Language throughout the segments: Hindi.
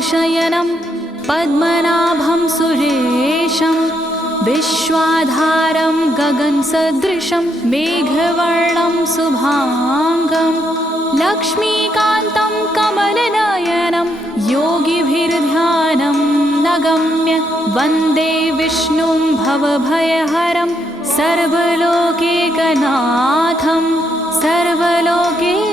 शयनं पद्मनाभं सुरेशं विश्वाधारं गगनसदृशं मेघवर्णं शुभांगं लक्ष्मीकान्तं कमलनयनं योगिभिर्ध्यानं नगम्य वन्दे विष्णुं भवभयहरं सर्वलोकैकनाथं सर्वलोकैकनाथम्।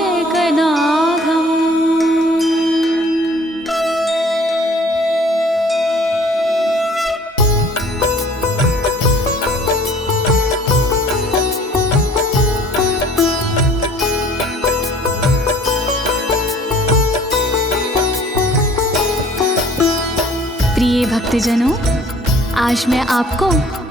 प्रिय भक्तजनों, आज मैं आपको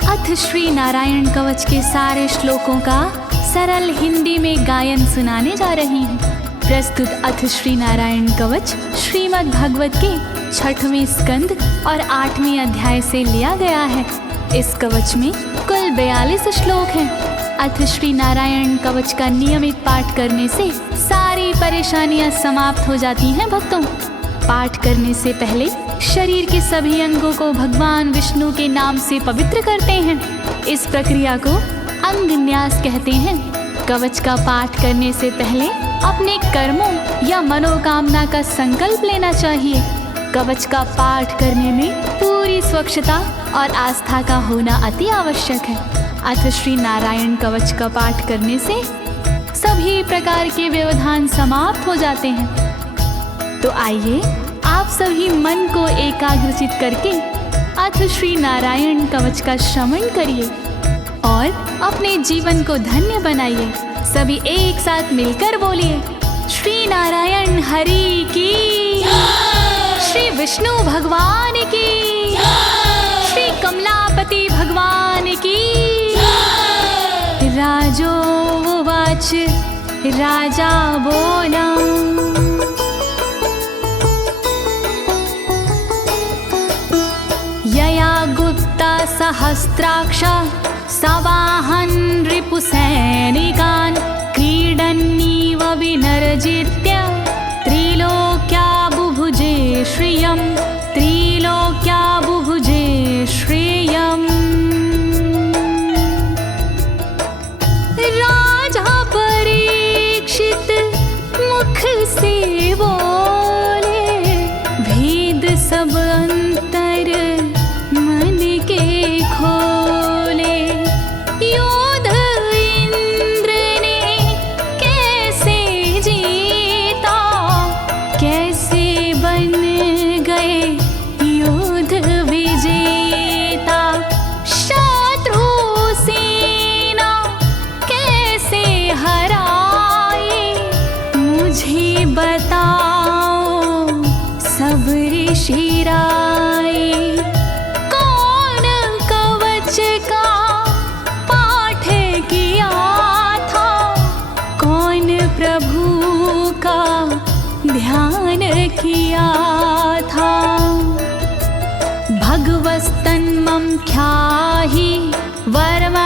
अथ श्री नारायण कवच के सारे श्लोकों का सरल हिंदी में गायन सुनाने जा रही हूँ। प्रस्तुत अथ श्री नारायण कवच श्रीमद् भागवत के 6वें स्कंद और 8वें अध्याय से लिया गया है। इस कवच में कुल 42 श्लोक हैं। अथ श्री नारायण कवच का नियमित पाठ करने से सारी परेशानियां समाप्त हो जाती हैं। भक्तों, पाठ करने से पहले शरीर के सभी अंगों को भगवान विष्णु के नाम से पवित्र करते हैं। इस प्रक्रिया को अंग न्यास कहते हैं। कवच का पाठ करने से पहले अपने कर्मों या मनोकामना का संकल्प लेना चाहिए। कवच का पाठ करने में पूरी स्वच्छता और आस्था का होना अति आवश्यक है। अथ श्री नारायण कवच का पाठ करने से सभी प्रकार के व्यवधान समाप्त हो जाते हैं। तो आइए आप सभी मन को एकाग्रचित करके अथ श्री नारायण कवच का श्रवण करिए और अपने जीवन को धन्य बनाइए। सभी एक साथ मिलकर बोलिए, श्री नारायण हरि की, श्री विष्णु भगवान की, श्री कमलापति भगवान की। राजोवाच, राजा बोला, यया गुप्ता सहस्राक्ष सवाहन रिपुसैनिकान् क्रीडन्नीव विनर्जित्य त्रिलोक्या बुभुजे श्रियं, त्रिलोक्या बुभुजे श्रियम्। राजा परीक्षित मुख से बोले, भेद सब अंतर मन के खोले। योद्ध इंद्र ने कैसे जीता, कैसे बन गए योद्ध विजेता। शत्रु सेना कैसे हराए, मुझे बताओ सब ऋषि राय। कौन कवच का पाठ किया था, कौन प्रभु का ध्यान किया था। भगवस्तन्मं ख्याहि वर्मनारायणात्मकं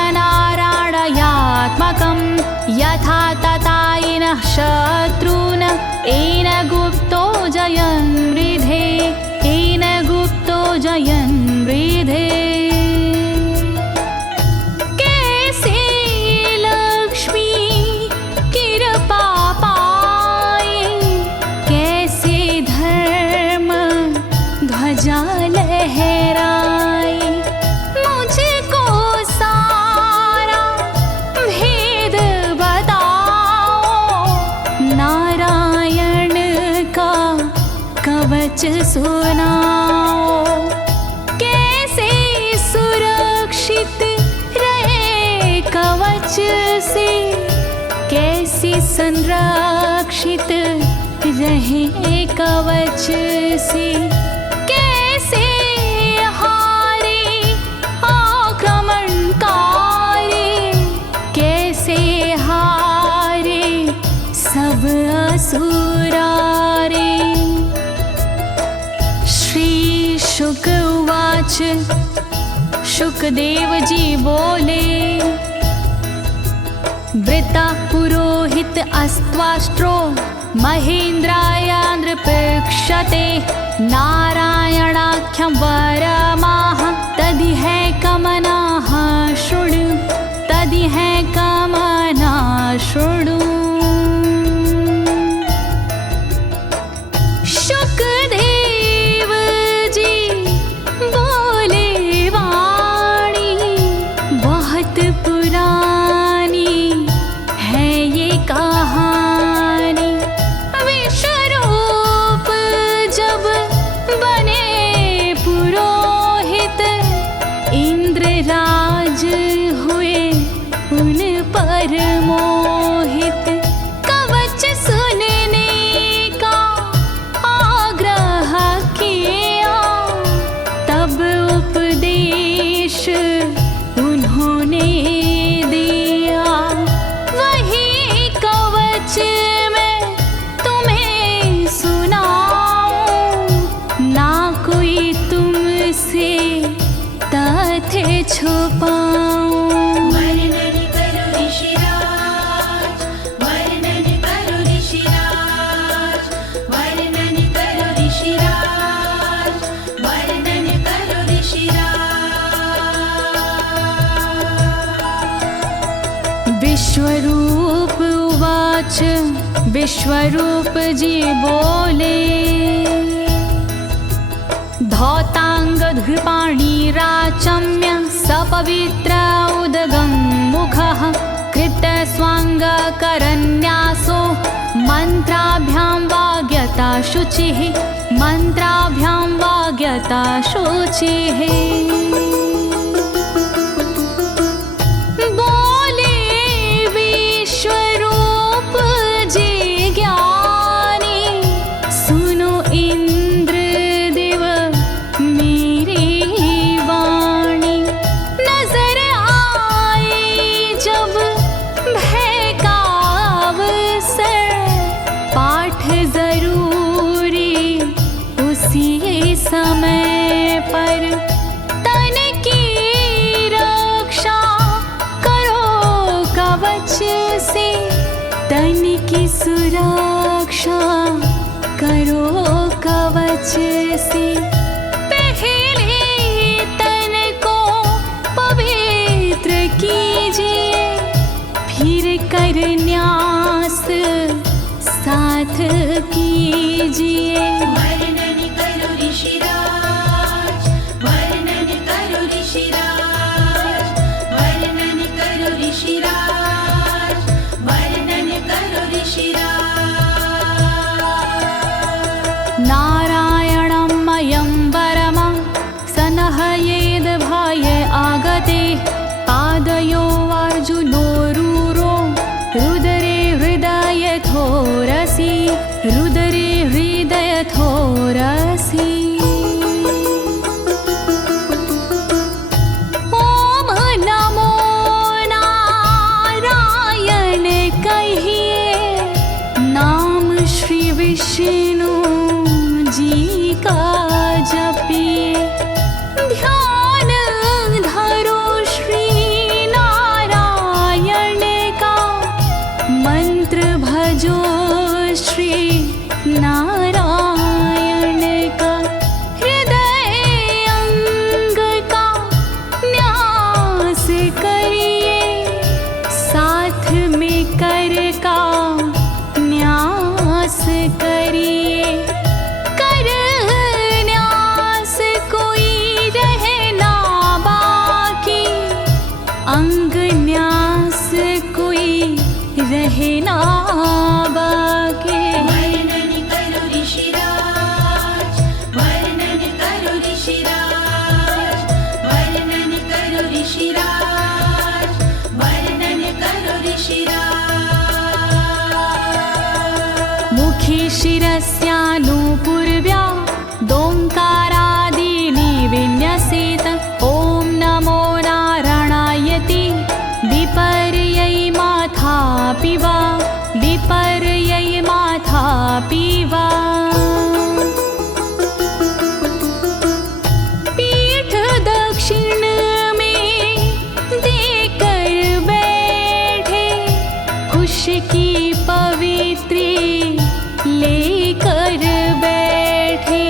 यथा तथा येन शत्रून् येन गुप्तो जयन् मृधे, येन गुप्तो जयन् मृधे। कैसे लक्ष्मी कृपा पाए, कैसे धर्म ध्वजा लहराए। मुझको सारा भेद बताओ, नारायण का कवच सुनाओ। कैसे सुरक्षित रहे कवच से, कैसे संरक्षित रहे कवच से। कैसे हारे आक्रमणकारी, कैसे हारे सब असुरारे। श्री शुक उवाच, शुकदेव जी बोले, वृता पुरोहित अस्त्वाष्ट्रो महेन्द्राय नृपक्षते नारायणाख्यं वरमाह तदिह कमनाः शृणु तदिह कमना शृणु। शुकदेव जी बोले वाणी बहुत पुरानी है ये कहानी। विश्वरूप जब बने पुरोहित इंद्रराज हुए उन पर मोहित। कवच सुनने का आग्रह किया तब उपदेश उन्होंने दिया। वही कवच मैं तुम्हें सुनाऊं ना कोई तुमसे तथ्य छुपाऊं। वर्णन करो ऋषिराज, वर्णन करो ऋषिराज, वर्णन करो ऋषिराज, वर्णन करो ऋषिराज। विश्वरूप उवाच विश्वरूप जी बोले। धौताङ्गधृपाणिराचम्य सपवित्र उदगं मुखः कृतस्वाङ्गकरन्यासो मन्त्राभ्यां वाग्यता शुचिः मन्त्राभ्यां वाग्यता शुचिः। बोले विश्वरूप जी ज्ञानी सुनो इंद्रदेव मेरी वाणी। नजर आई जब भय का अवसर पाठ जरूरी उसी समय पर। तन की रक्षा करो कवच से तन की सुरक्षा करो कवच से। पहले तन को पवित्र कीजिए फिर कर न्यास साथ कीजिए। वर्णन करो ऋषिराज, वर्णन करो ऋषिराज, वर्णन करो ऋषिराज, वर्णन करो ऋषिराज। नारायणं मयं वरमं सनहयेद भये आगते। पादयो अर्जुनोरूरो रुदरे हृदयथोरसि रुदरे हृदयथोरसि। ओम नमो नारायण कहिए नाम श्री विष्णु जी का जपिए। ध्यान धरो श्री नारायण का मंत्र भजो श्री नारायण का। हृदय अंग का न्यास करिए साथ में कर का न्यास करिए। कर न्यास कोई रहना बाकी अंग न्यास कोई रहना बाकी। वर्णन करो ऋषिराज, वर्णन करो ऋषिराज, वर्णन करो ऋषिराज, वर्णन करो ऋषिराज। मुखी शिरस्यानुपूर्व्या दोङ्कारादीनि विन्यसेत। ॐ नमो नारायणेति विपर्यै माथापि वा विपर्यै माथापि वा। पीठ दक्षिण में देकर बैठे खुश की पवित्री लेकर बैठे।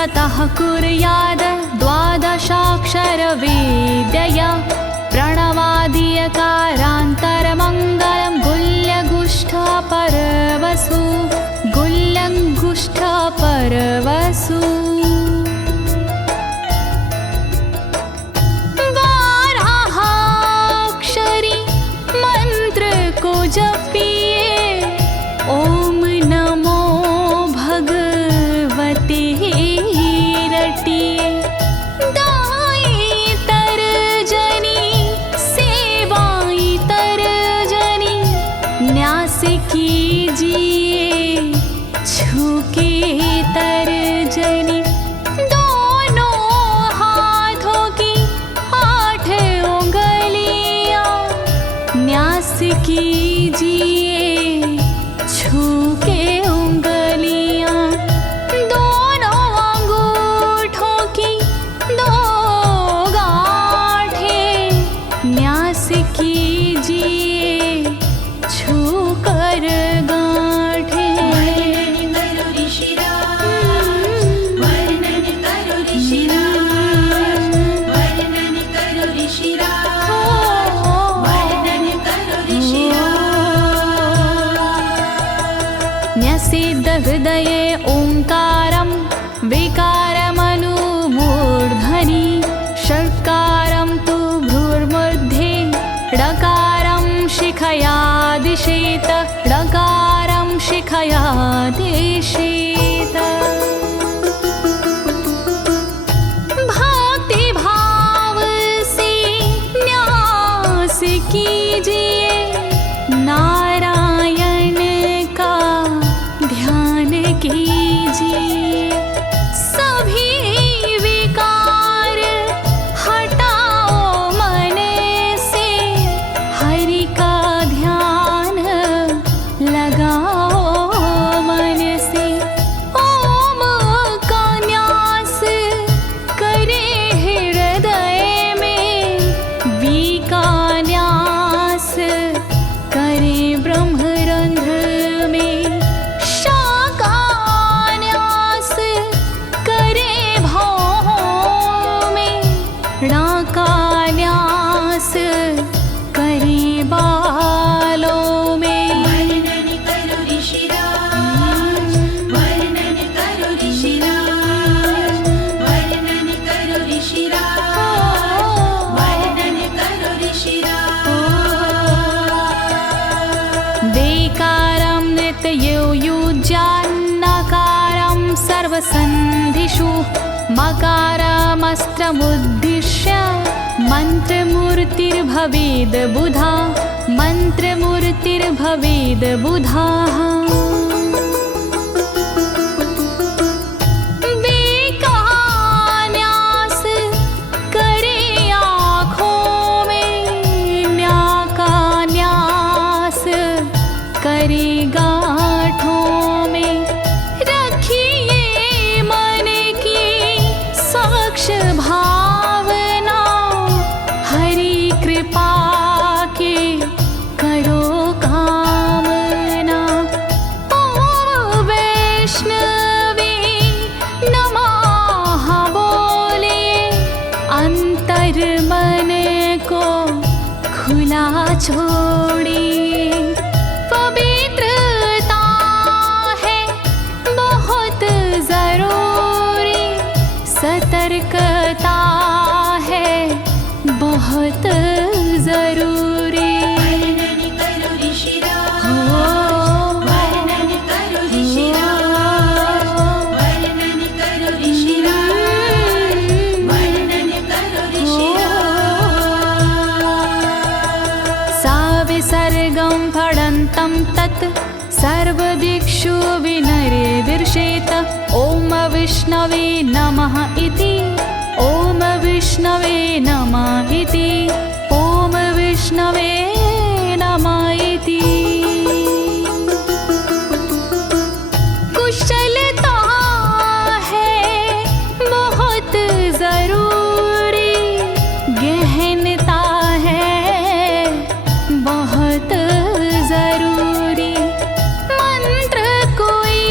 ततः कुर्याद द्वादशाक्षरविद्यया प्रणवादियकारान्तरमङ्गलं गुल्यगुष्ठपरवसु गुल्यगुष्ठपरवसु बारहाक्षरी मंत्र को जपिए ओम नमो भगवते रटिए दाई तरजनी सेवाई तरजनी न्यास कीजिए छूके तरजनी दोनों हाथों की 8 उंगलियां न्यास कीजिए छूके उंगलियां दोनों अंगूठों की 2 गांठें न्यास कीजिए छूकर गांठें। वर्णन करो ऋषिराज, वर्णन करो ऋषिराज, वर्णन करो ऋषिराज, वर्णन करो ऋषिराज। न्यसेद हृदये ओंकारं विकारमनुमूर्धनि षट्कारं तु भ्रूर्मध्ये ड़कारं शिखया दिशेत ड़कारं शिखया दिशेत। भक्ति भाव से न्यास कीजिए नारायण का ध्यान कीजिए सभी विकार हटाओ मन से हरि का ध्यान लगाओ मन से ओम का न्यास करे हृदय में वी का न्यास करे ब्रह्मरंध्र में शा का न्यास करे भौहों में णा का न्यास करे बालों में। वर्णन करो ऋषिराज, वर्णन करो ऋषिराज, वर्णन करो ऋषिराज, वर्णन करो ऋषिराज। देकारं नित्ययुज्यान्नकारं सर्वसन्धिषु मकारमस्त्रमुद्दिश्य मन्त्रमूर्तिर्भवेद् बुधा मन्त्रमूर्तिर्भवेद् बुधाः। न्यास करे आँखों में न्या का न्यास करे गांठों में रखिए मन की साक्ष भावना हरि कृपा के करो कामना। ओम वैष्णवे नमः बोले अंतर मन को खुला छोड़िए पवित्रता है बहुत जरूरी सतर्कता है बहुत जरूरी। वर्णन करो ऋषिराज, वर्णन करो ऋषिराज, वर्णन करो ऋषिराज, वर्णन करो ऋषिराज। सा विसर्गं फडन्तं तत् सर्वदिक्षु विनिर्दिशेत ओम विष्णवे नमः इति ओम विष्णवे नमः इति ओम विष्णवे नमः इति। कुशलता है बहुत जरूरी गहनता है बहुत जरूरी मंत्र कोई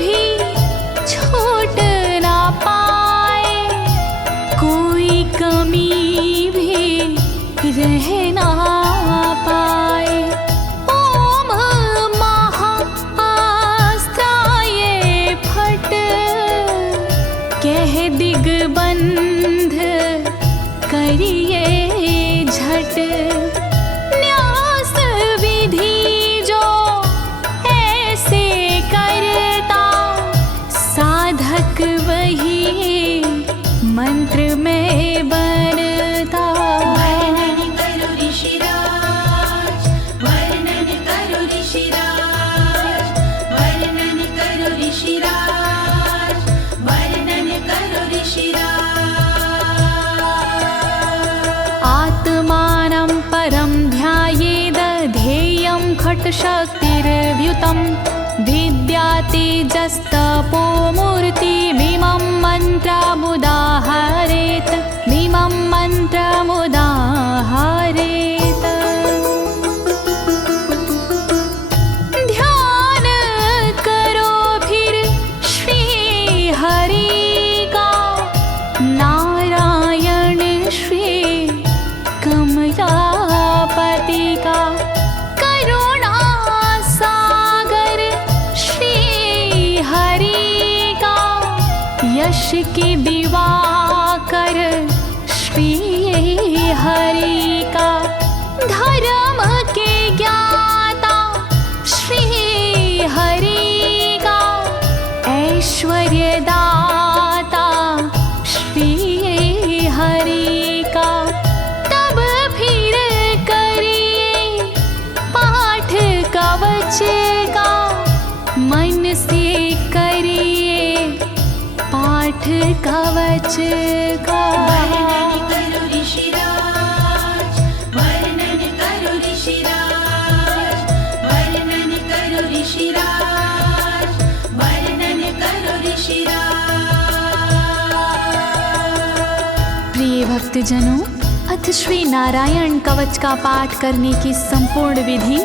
भी छोट ना कह ना पाए। ओम महाअस्त्राय फट, कह दिग्बंध करिए झट। न्यास विधि जो ऐसे करता, साधक वही मंत्र में बनता। वर्णन करो ऋषिराज, वर्णन करो ऋषिराज, वर्णन करो ऋषिराज, वर्णन करो ऋषिराज। आत्मानं परं ध्यायेद ध्येयं खट्शक्तिर्व्युतं। विद्या तेजस्तपो मूर्तिमिमं मन्त्रमुदाहरेत्, मिमं मन्त्रमुदाहरेत्। ध्यान करो फिर श्री हरि का, नारायण श्री कमलापति का। करुणा सागर श्री हरि का, यश के दिवाकर श्री हरि का। धर्म के ज्ञाता श्री हरि का, ऐश्वर्य दाता श्री हरि का। तब फिर करिए पाठ कवच का, मन से करिए पाठ कवच का। वर्णन करो ऋषिराज, वर्णन करो ऋषिराज, वर्णन करो ऋषिराज, वर्णन करो ऋषिराज। प्रिय भक्तजनों, अथ श्री नारायण कवच का पाठ करने की संपूर्ण विधि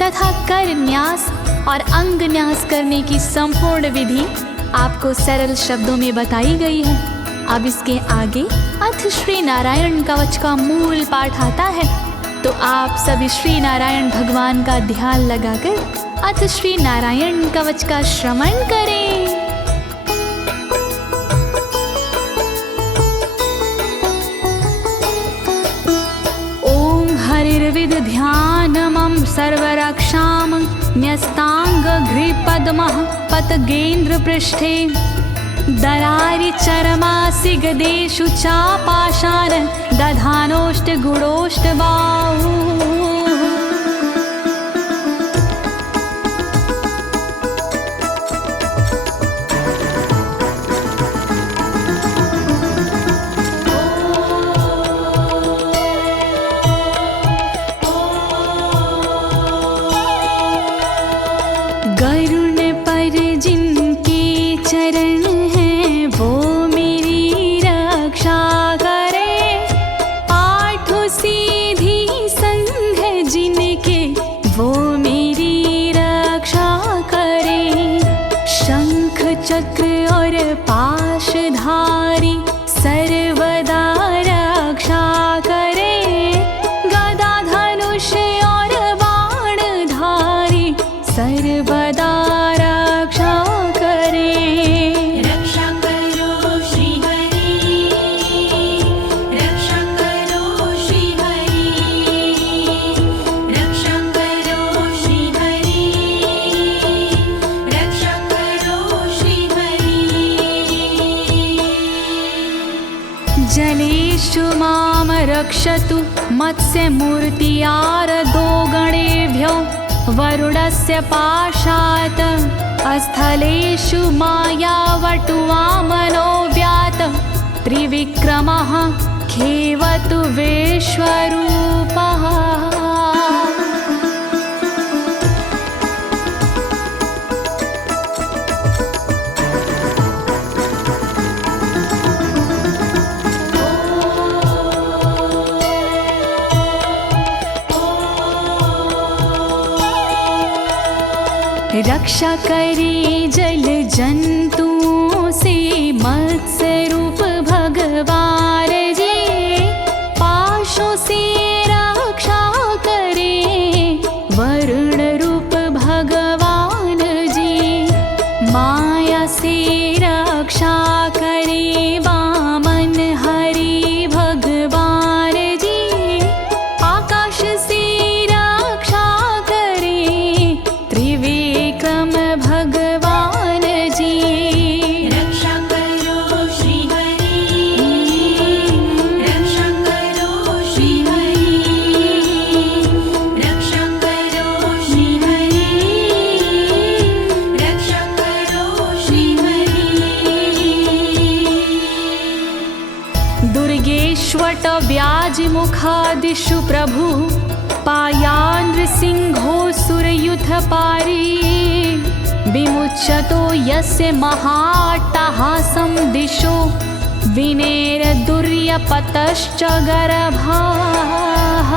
तथा कर न्यास और अंग न्यास करने की संपूर्ण विधि आपको सरल शब्दों में बताई गई है। अब इसके आगे अथ श्री नारायण कवच का मूल पाठ आता है, तो आप सभी श्री नारायण भगवान का ध्यान लगाकर अथ श्री नारायण कवच का श्रवण करें। ओम हरिर्विद ध्यानमं सर्वरक्षां न्यस्ताङ्घ्रिपद्मः पतगेन्द्र पृष्ठे। दरारि चरमासि गदेषु चापाशान दधानोष्ट गुणोष्ट बाहु। गरुण पर जिनके चरण हैं वो मेरी रक्षा करे। आठ सीधी संग जिनके वो मेरी रक्षा करे। शंख चक्र और पाशधारी सर्वदा रक्षा करे। गदा धनुष और बाणधारी सर्वदा रक्षा करे। रक्षा करो श्री हरि, रक्षा करो श्री हरि, रक्षा करो श्री हरि, रक्षा करो श्री हरि। जलेषु मां रक्षतु मत्स्यमूर्तियारदो गणेभ्यो। वरुणस्य पाशात् स्थलेषु मायावटुवामनो व्यात। त्रिविक्रमः खेवतु विश्वरूपः। रक्षा करे जल जंतुओं से मत्स्य रूप भगवान जी। पाशों से दिशु प्रभु पायानृसिंहोऽसुरयुथपारी विमुच्यतो यस्य महाट्टहासं दिशो विनेरदुर्यपतश्च गर्भाः।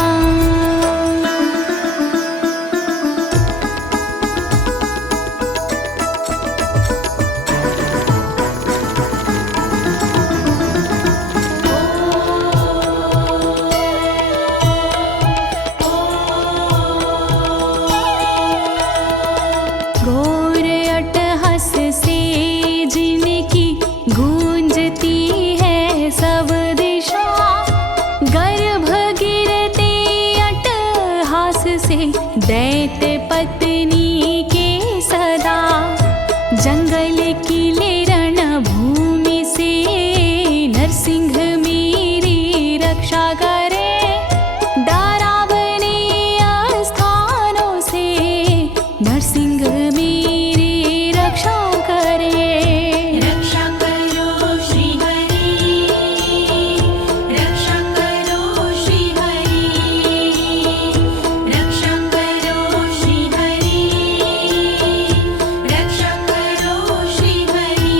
दैत्य पत्नी के सदा जंगल किले रणभूमि से नरसिंह मेरी रक्षा करे। डरावने स्थानों से नरसिंह मेरी रक्षा करे। रक्षा करो श्री हरि, रक्षा करो श्री हरि, रक्षा करो श्री हरि, रक्षा करो श्री हरि।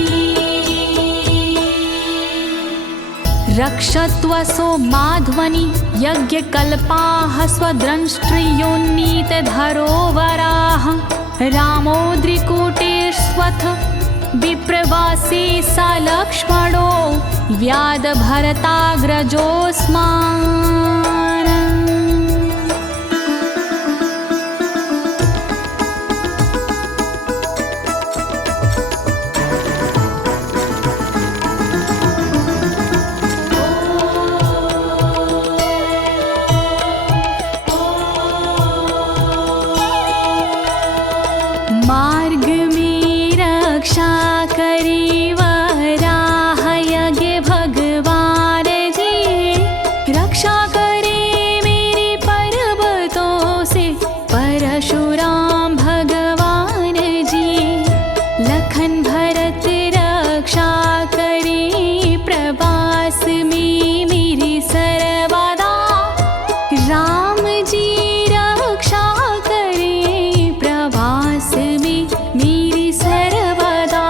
रक्षत्वसो माध्वनि यज्ञकल्पाः स्वद्रंष्ट्रियोन्नीतधरोवराः रामोद्रिकूटेष्वथ विप्रवासी स लक्ष्मणो व्याधभरताग्रजोऽस्मान्। मार्ग में रक्षा करी वराह यज्ञ भगवान जी, रक्षा करे मेरे पर्वतों से परशुराम भगवान जी। लखन भरत रक्षा करे प्रवास में मेरी सर्वदा, राम जी रक्षा करे प्रवास में मेरी सर्वदा।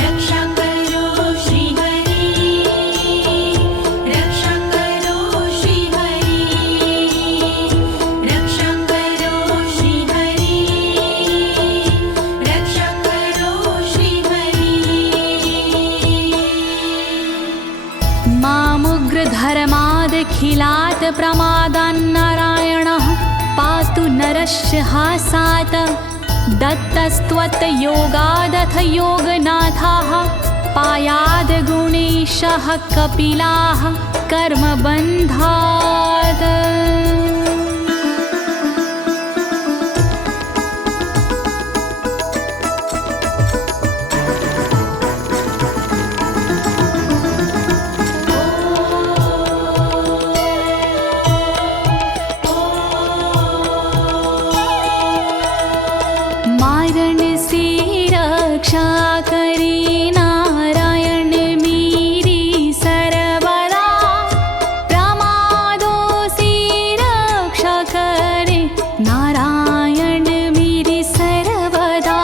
रक्षा करो श्री हरि, रक्षा करो श्री हरि, रक्षा करो श्री हरि, रक्षा करो श्री हरि। मामुग्रधर्मादखिलात् प्रमादान्नारायणः पातु नरस्य हासात्। दत्तस्त्वत्योगादथ योगनाथाः पायाद् गुणेशः कपिलाः कर्मबन्धात्। मारण से रक्षा करे नारायण मेरी सर्वदा, प्रमादों से रक्षा करे नारायण मेरी सर्वदा।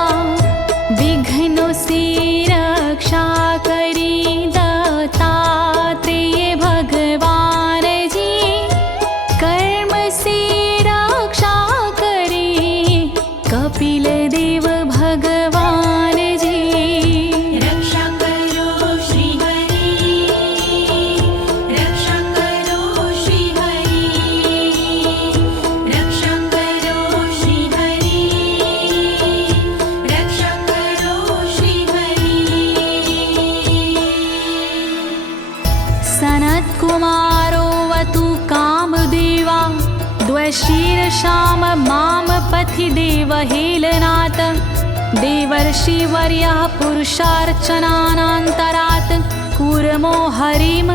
विघ्नों से रक्षा करे दत्तात्रेय भगवान जी, कर्म से रक्षा करे कपिल देव भगवान जी। रक्षा करो श्री हरि, रक्षा करो श्री हरि, रक्षा करो श्री हरि, रक्षा करो श्री हरि। सनत्कुमारोऽवतु कामदेवा द्वशीर्षाम माम पथि देवहेलनात्। देवर्षिवर्यः पुरुषार्चनानन्तरात् कूर्मो हरिं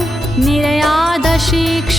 निर्यादशिक्षात्।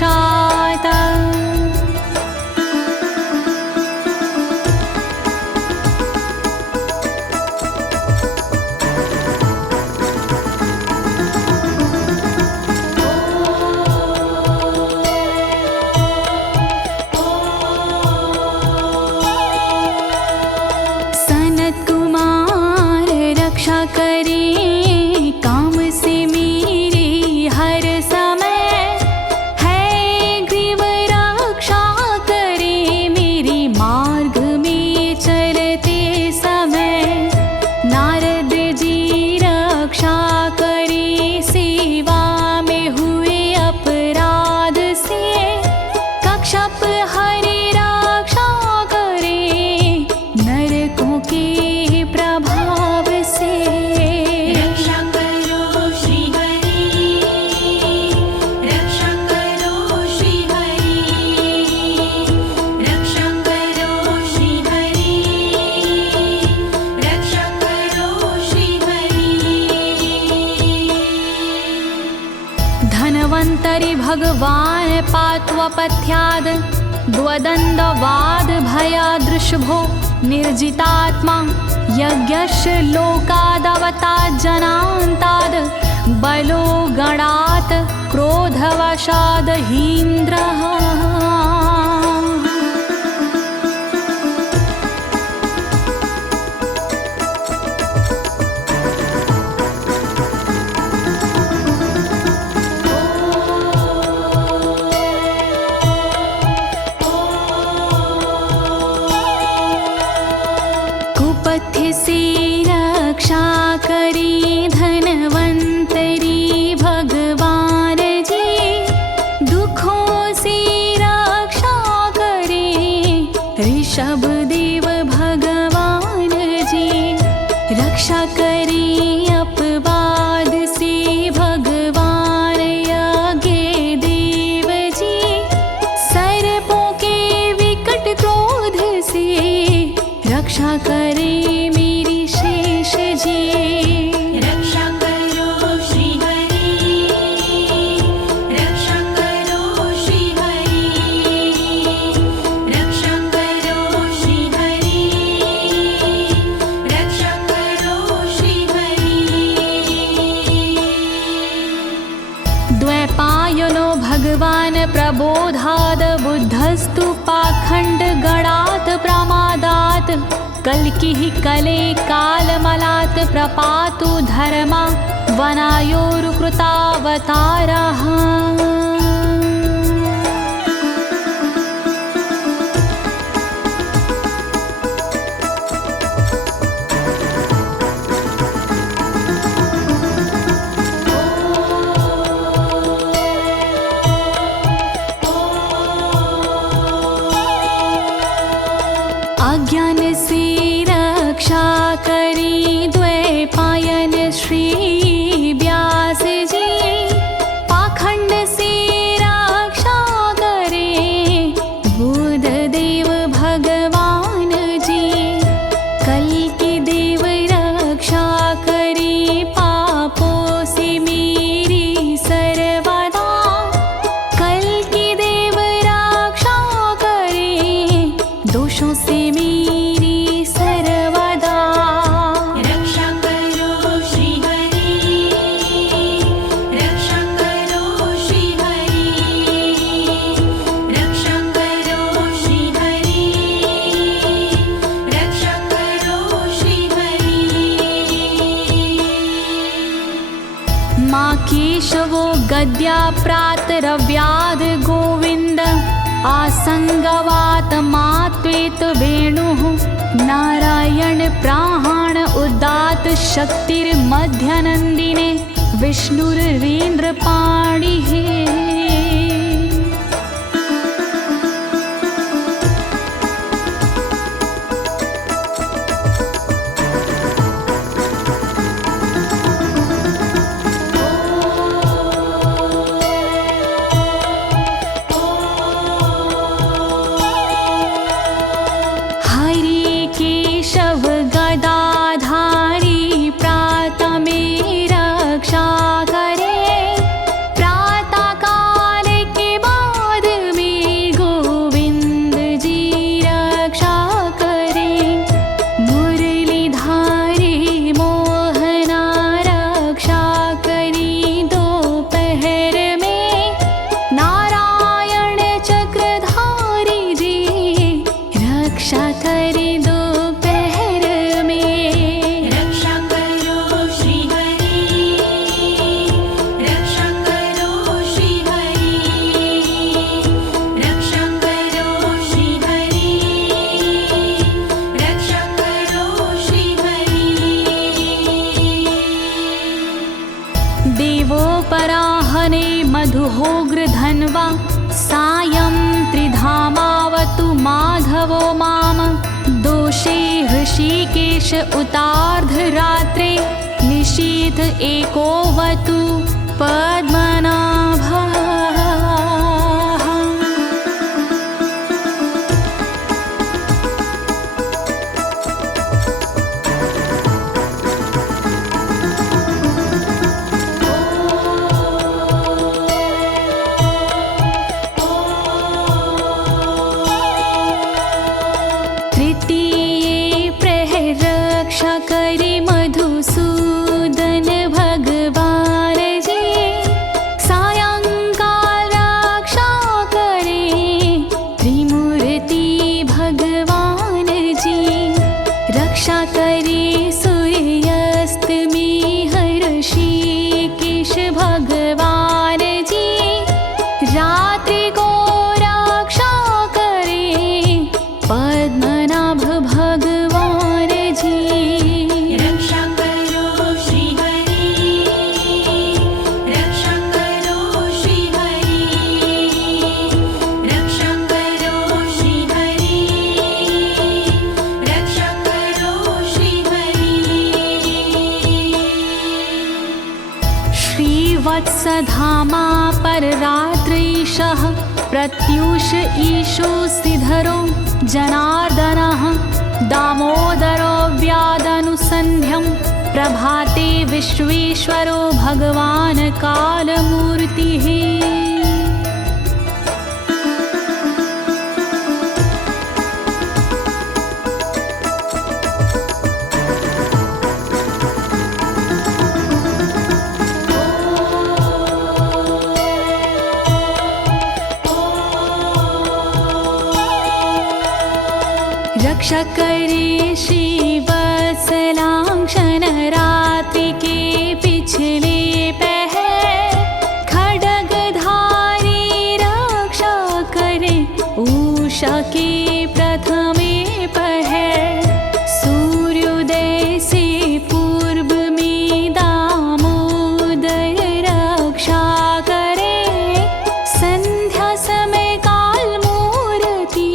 भगवान् पात्वपथ्याद् द्वदण्डवाद भयादृशभो निर्जितात्मा यज्ञस्य लोकादवतात् जनान्ताद् बलो गणात् क्रोधवशाद् हीन्द्रः। कुपथ्य से रक्षा करी धनवंतरी भगवान जी, दुखों से रक्षा करे ऋषभ देव भगवान जी। रक्षा करे अपवाद से भगवान यज्ञ देव जी, सर्पों के विकट क्रोध से रक्षा करे मेरी शेष जी। रक्षा करो श्री हरि, रक्षा करो श्री हरि, रक्षा करो श्री हरि, रक्षा करो श्री हरि। द्वैपायनो भगवान् प्रबोधाद् बुद्धस्तु पाखण्ड गणात् प्रमादात् कल्किः कले कालमलात् प्रपातु धर्मा वनायोरुकृतावतारः। अज्ञान से रक्षा करी द्वैपायन श्री व्यास जी, पाखंड से रक्षा करे बुध देव भगवान जी। कल्कि देव रक्षा करी पापों से मेरी सर्वदा, कल्कि देव रक्षा करे दोषों से मेरी सर्वदा। रक्षा करो श्री हरि, रक्षा करो श्री हरि, रक्षा करो श्री हरि, रक्षा करो श्री हरि। माँ केशवो गद्या प्रातरव्याद गोविन्द, आसंगवात मात्वेत वेणुः नारायण प्राण उदात शक्तिर्मध्यनन्दिने विष्णुरेन्द्रपाणिः। हरि केशव गदाधारी प्रातमे रक्षा करे, प्रातः काल के बाद में गोविंद जी रक्षा करे। मुरलीधारी मोहना रक्षा करी दोपहर में, नारायण चक्रधारी जी रक्षा करे दोपहर में। रक्षा करो श्री हरि, रक्षा करो श्री हरि, रक्षा करो श्री हरि, रक्षा करो श्री हरि। देवोपराहने मधुहोग्र धन्वा, सायं त्रिधामावतु माधवो माम। दोषे ऋषिकेश उतार्धरात्रे, निशीथ एकोवतु पद्मनाभः। धामा पर रात्रीशः प्रत्यूष ईशो सिधरो जनार्दनः दामोदरो व्यादनुसन्ध्यं प्रभाते विश्वेश्वरो भगवान् कालमूर्तिः। रक्षा करे श्रीवत्सलांक्षण रात्रि के पिछले पहर खड्गधारी रक्षा करे उषा के प्रथमे पहर सूर्योदय से पूर्व में दामोदर रक्षा करे संध्या समय काल मूर्ति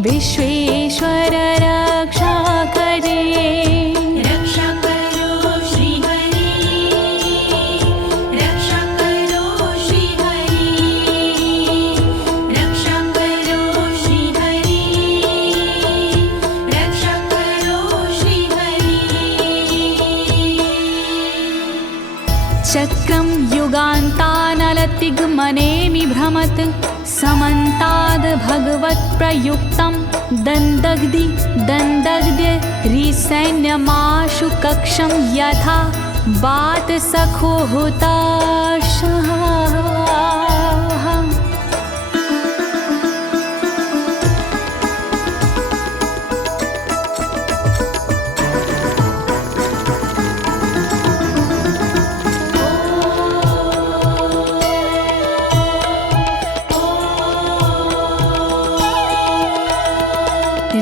विश्वेश्वर रक्षा करे। रक्षा करो श्री हरि, रक्षा करो श्री हरि, रक्षा करो श्री हरि, रक्षा करो श्री हरि। चक्रं युगान्तानलतिग्मनेमि भ्रमत् समन्ताद् भगवत्प्रयुक्तं दन्दग्ध्य रिसैन्यमाशु कक्षं यथा वातसखो हुताशः।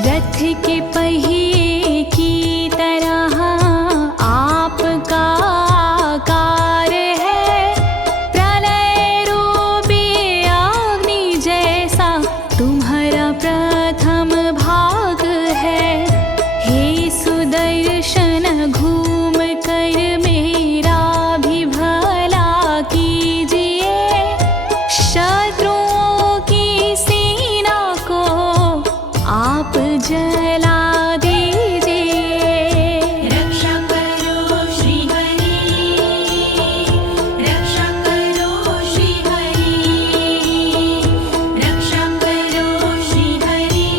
रथ के पहिए की तरह आपका आकार है, प्रलय रूपी अग्नि जैसा तुम्हारा प्रथम भाग है। हे सुदर्शन घूम कर मेरा भी भला कीजिए, शत्रुओं की सेना को आप जला दीजिए। रक्षा करो श्री हरि, रक्षा करो श्री हरि, रक्षा करो श्री हरि,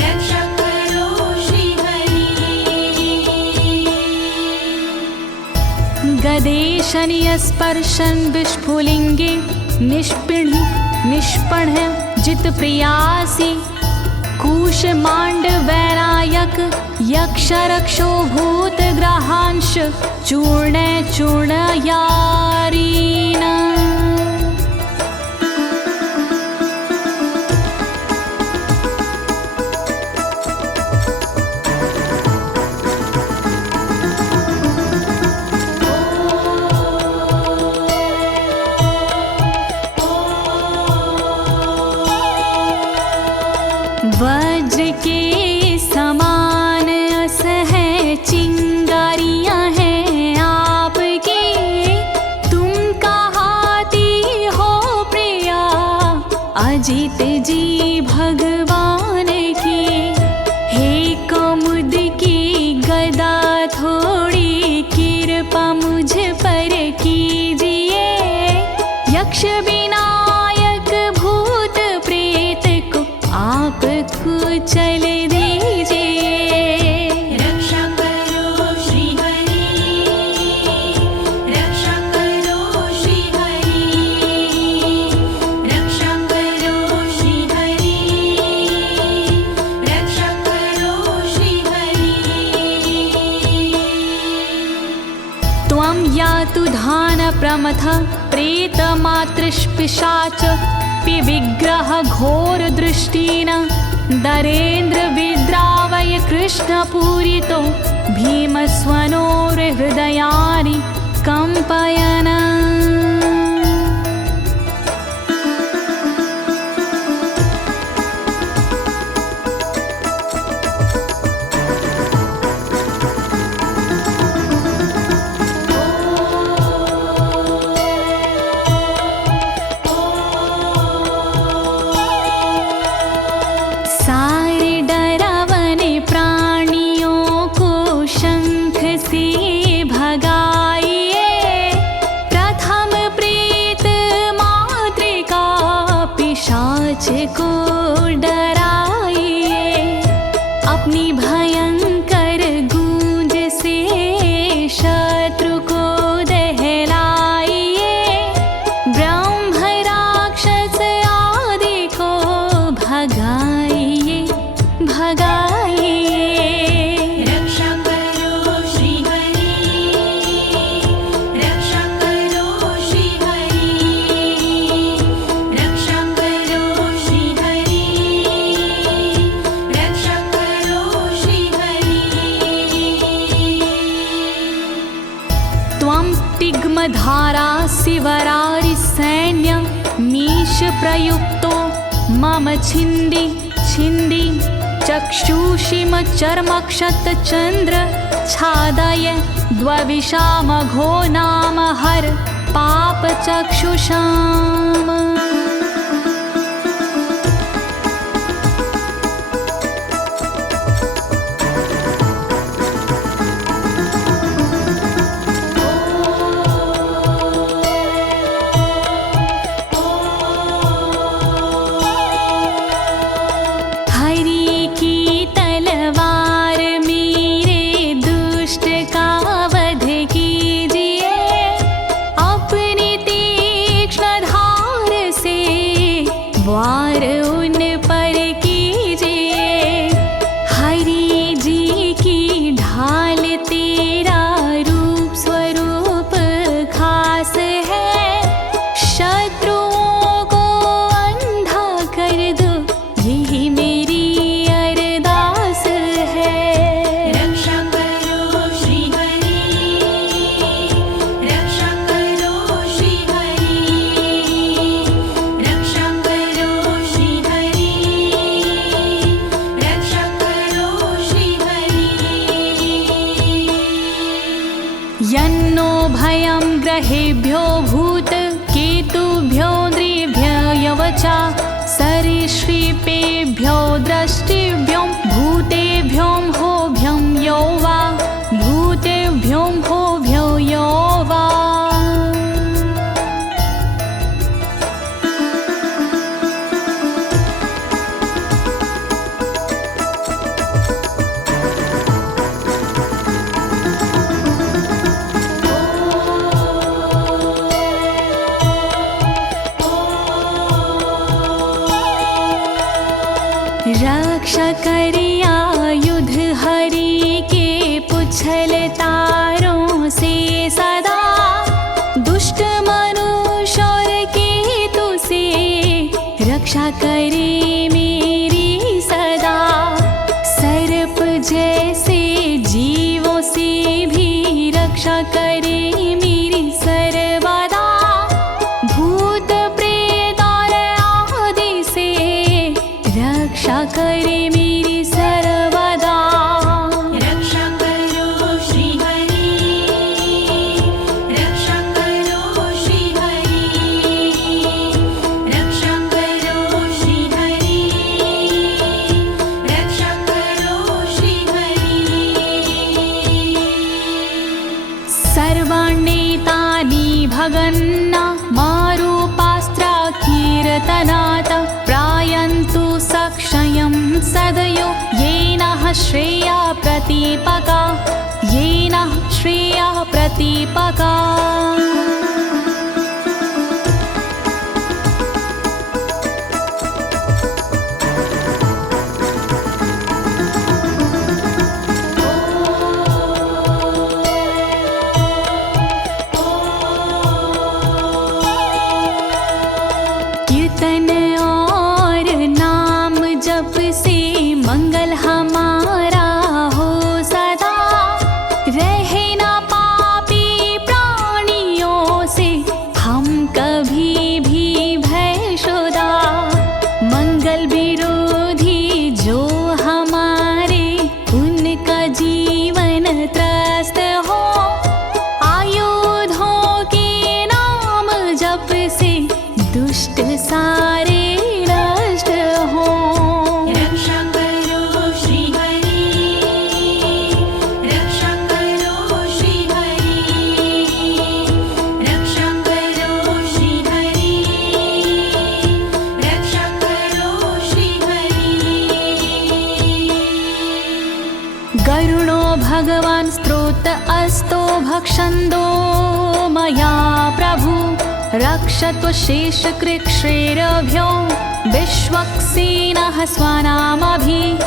रक्षा करो श्री हरि। गदेशनियस्पर्शन विस्फुलिंगे निष्पण जित प्रियासी कूशमांड वैरायक यक्ष रक्षो भूत ग्रहांश चूर्ण चूर्णयारीना। वज्र के समान असह चिंगारियां हैं आपकी, तुम कहाती हो प्रिया अजित जी भगवान की। हे कमुद की गदा थोड़ी कृपा मुझ पर कीजिए, यक्ष विनायक भूत प्रेत को आप कुचल दीजिए। रक्षा करो श्री हरि, रक्षा करो श्री हरि, रक्षा करो श्री हरि, रक्षा करो श्री हरि। त्वं यातु धान प्रमथ प्रेतमातृष्पिशाच विग्रह घोर दृष्टिन दरेन्द्र विद्रावय कृष्णपूरितो भीमस्वनोर्हृदयानि कंपयन्। भगाइए भगाइए। रक्षा करो श्री हरि, रक्षा करो श्री हरि, रक्षा करो श्री हरि, रक्षा करो श्री हरि। त्वं तिग्मधारा शिवरारि सैन्य मीश प्रयुक्तो मम छिन्दी छिन्दी चक्षुषीम चर्मक्षतचन्द्र छादय द्वविषामघो नाम हर पापचक्षुषाम्। वार उन पर कीजिए, हरि जी की ढाल तेरा रूप स्वरूप खास है, शत्रुओं को अंधा कर दो यही मेरी अरदास है। रक्षा करो श्री हरि, रक्षा करो श्री हरि, रक्षा करो श्री हरि, रक्षा करो श्री हरि। यन्नो भयं ग्रहेभ्यो भूत केतुभ्यो नृभ्ययवचा सरीसृपेभ्यो दृष्टिभ्यो भूतेभ्यो होभ्यं यो वा भूतेभ्यो होभ्यो यो वा। रक्षा करिया युद्ध हरि के पुछल तारों से सदा, दुष्ट मनुष्य और केतु से रक्षा करे मेरी सदा। सर्प जैसे जीवों से भी रक्षा करे मेरी सर्वदा, भूत प्रेत और आदि से रक्षा करे मेरी सर्वदा। रक्षा करो श्री हरि, रक्षा करो श्री हरि, रक्षा करो श्री हरि, रक्षा करो श्री हरि। सर्वाण्येतानि भगन्ना मारूपास्त्रा कीर्तनात् प्रायन्तु सक्षयं सदयो येन श्रेया प्रतीपका, येन श्रेया प्रतीपका। कीर्तन और नाम जप से मंगल हमारा हो सदा, रहे ना पापी प्राणियों से हम कभी भी भयशुदा। मंगल विरोधी जो हमारे उनका जीवन त्रस्त हो, आयुधों के नाम जप से दुष्ट सारे नष्ट हो। रक्षा करो श्री हरि, रक्षा करो श्री हरि, रक्षा करो श्री हरि, रक्षा करो श्री हरि। गरुणो भगवान् स्तोत्र अस्तो भक्षन्दो मया प्रभु, रक्षत्व शेषकृच्छ्रेरभ्यो विश्वक्सेनः स्वनामभिः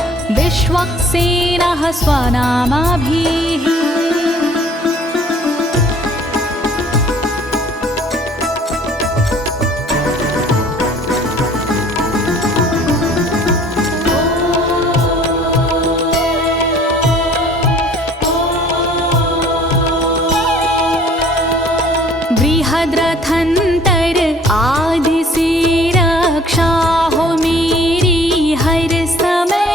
बृहद्रथंतर आदि से रक्षा हो मेरी हर समय,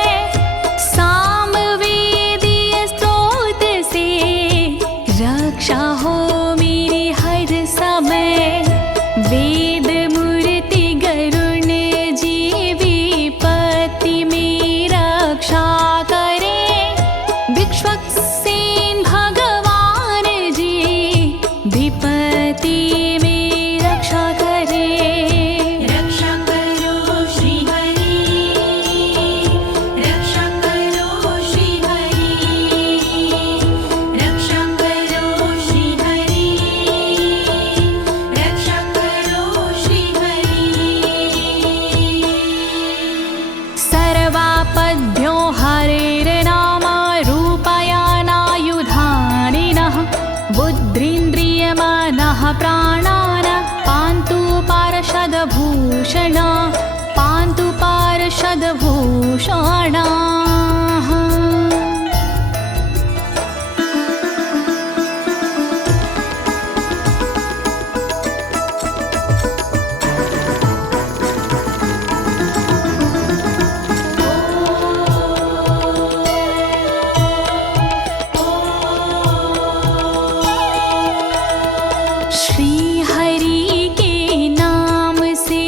सामवेदीय स्रोत से रक्षा हो मेरी हर समय। वेद मूर्ति गरुण जी विपत्ति में रक्षा करे, विश्वक्सेन भगवान जी विपत्ति में रक्षा करे। रक्षा करो श्री हरि, रक्षा करो श्री हरि, रक्षा करो श्री हरि, रक्षा करो श्री हरि। सर्वापद्भ्यो हरेर्नाम रूपयानायुधानिनः, बुद्धिन्द्रियमनः प्राणान् पान्तु पार्षदभूषण, पान्तु पार्षदभूषणाः। श्री हरि के नाम से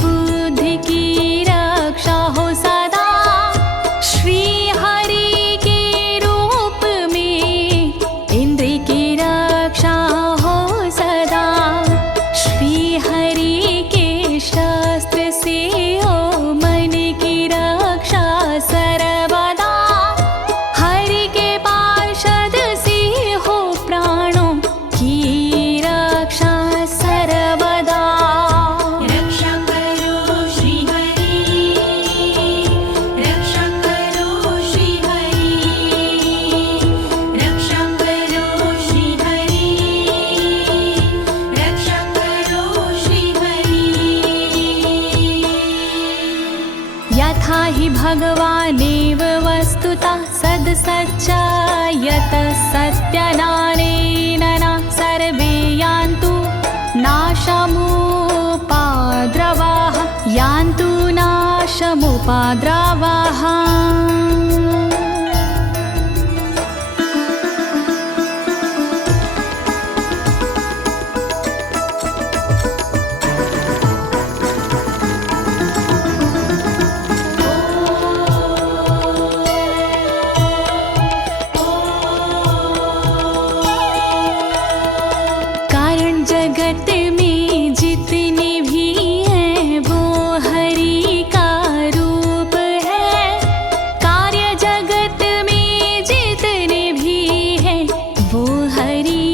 बुद्धि की रक्षा हो सदा, श्री हरि के रूप में इंद्रिय की रक्षा हो सदा, श्री हरि के शस्त्र से हो मन की रक्षा सर्वदा, हरि के पार्षद से हो प्राणों की रक्षा सर्वदा। रक्षा करो श्री हरि, रक्षा करो श्री हरि, रक्षा करो श्री हरि, रक्षा करो श्री हरि। यथा हि भगवानेव वस्तुतः सद्सच्चायतः सत्यनानेन न सर्वे यान्तु नाशमुपाद्रवाः, यान्तु नाशमुपाद्रवाः। कारण जगत में जितने भी हैं वो हरि का रूप है, कार्य जगत में जितने भी हैं वो हरि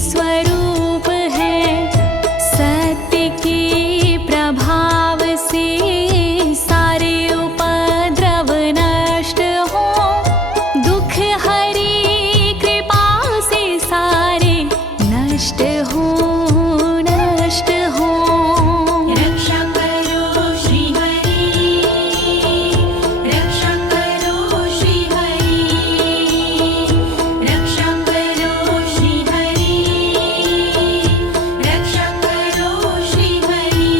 स्वरूप है। सत्य के प्रभाव से सारे उपद्रव नष्ट हो, दुख हरि कृपा से सारे नष्ट हो, नष्ट हो। रक्षा करो श्री हरि, रक्षा करो श्री हरि, रक्षा करो श्री हरि, रक्षा करो श्री हरि।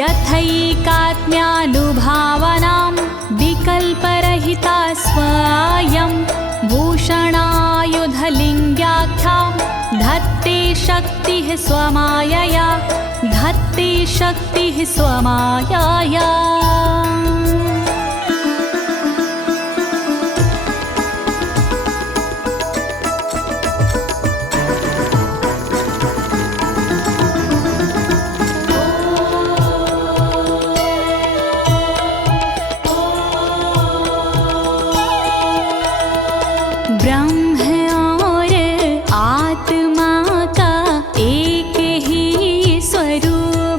यथैकात्म्यानुभावनां विकल्परहिता स्वयं भूषणायुधलिङ्ग्याख्या, धत्ते शक्तिः स्वमायया, धत्ते शक्तिः स्वमायया। ब्रह्म और आत्मा का एक ही स्वरूप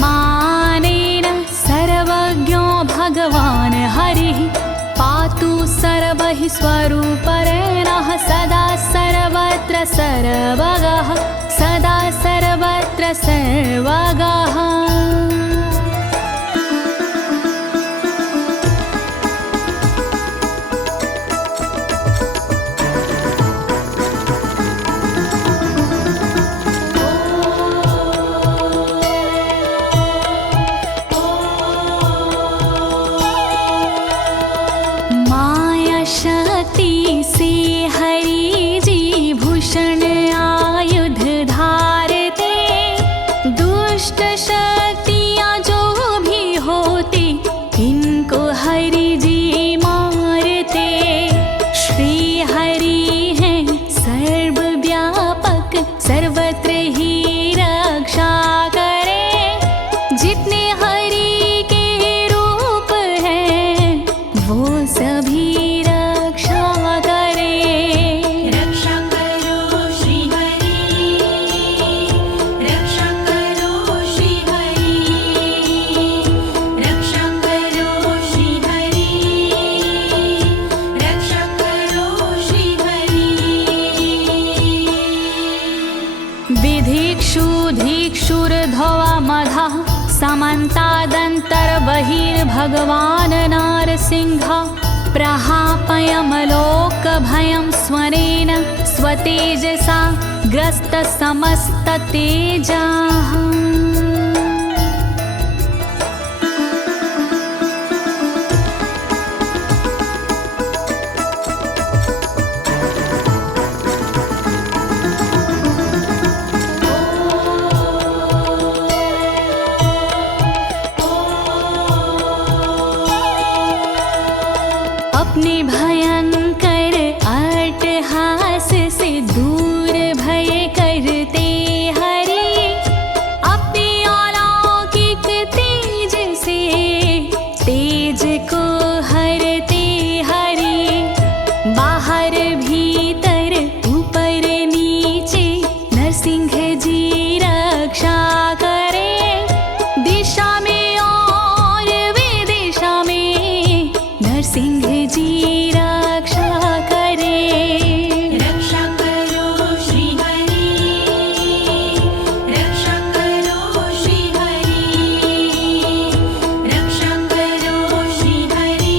मानेन सर्वज्ञो भगवान् हरिः पातु सर्वैः स्वरूपेण सदा सर्वत्र सर्वगः सदा सर्वत्र सर्वगः। समन्तादन्तर्बहिर्भगवान् नारसिंहः प्रहापयमलोकभयं स्वरेण स्वतेजसा ग्रस्तसमस्ततेजाः। अपने भयंकर अट्टहास से दूर भय करते हरि अपने अलौकिक तेज से तेज को हरते हरि बाहर भीतर ऊपर नीचे नरसिंह जी रक्षा करे दिशा में और विदिशा में नरसिंह जी रक्षा करे। रक्षा करो श्री हरि रक्षा करो श्री हरि रक्षा करो श्री हरि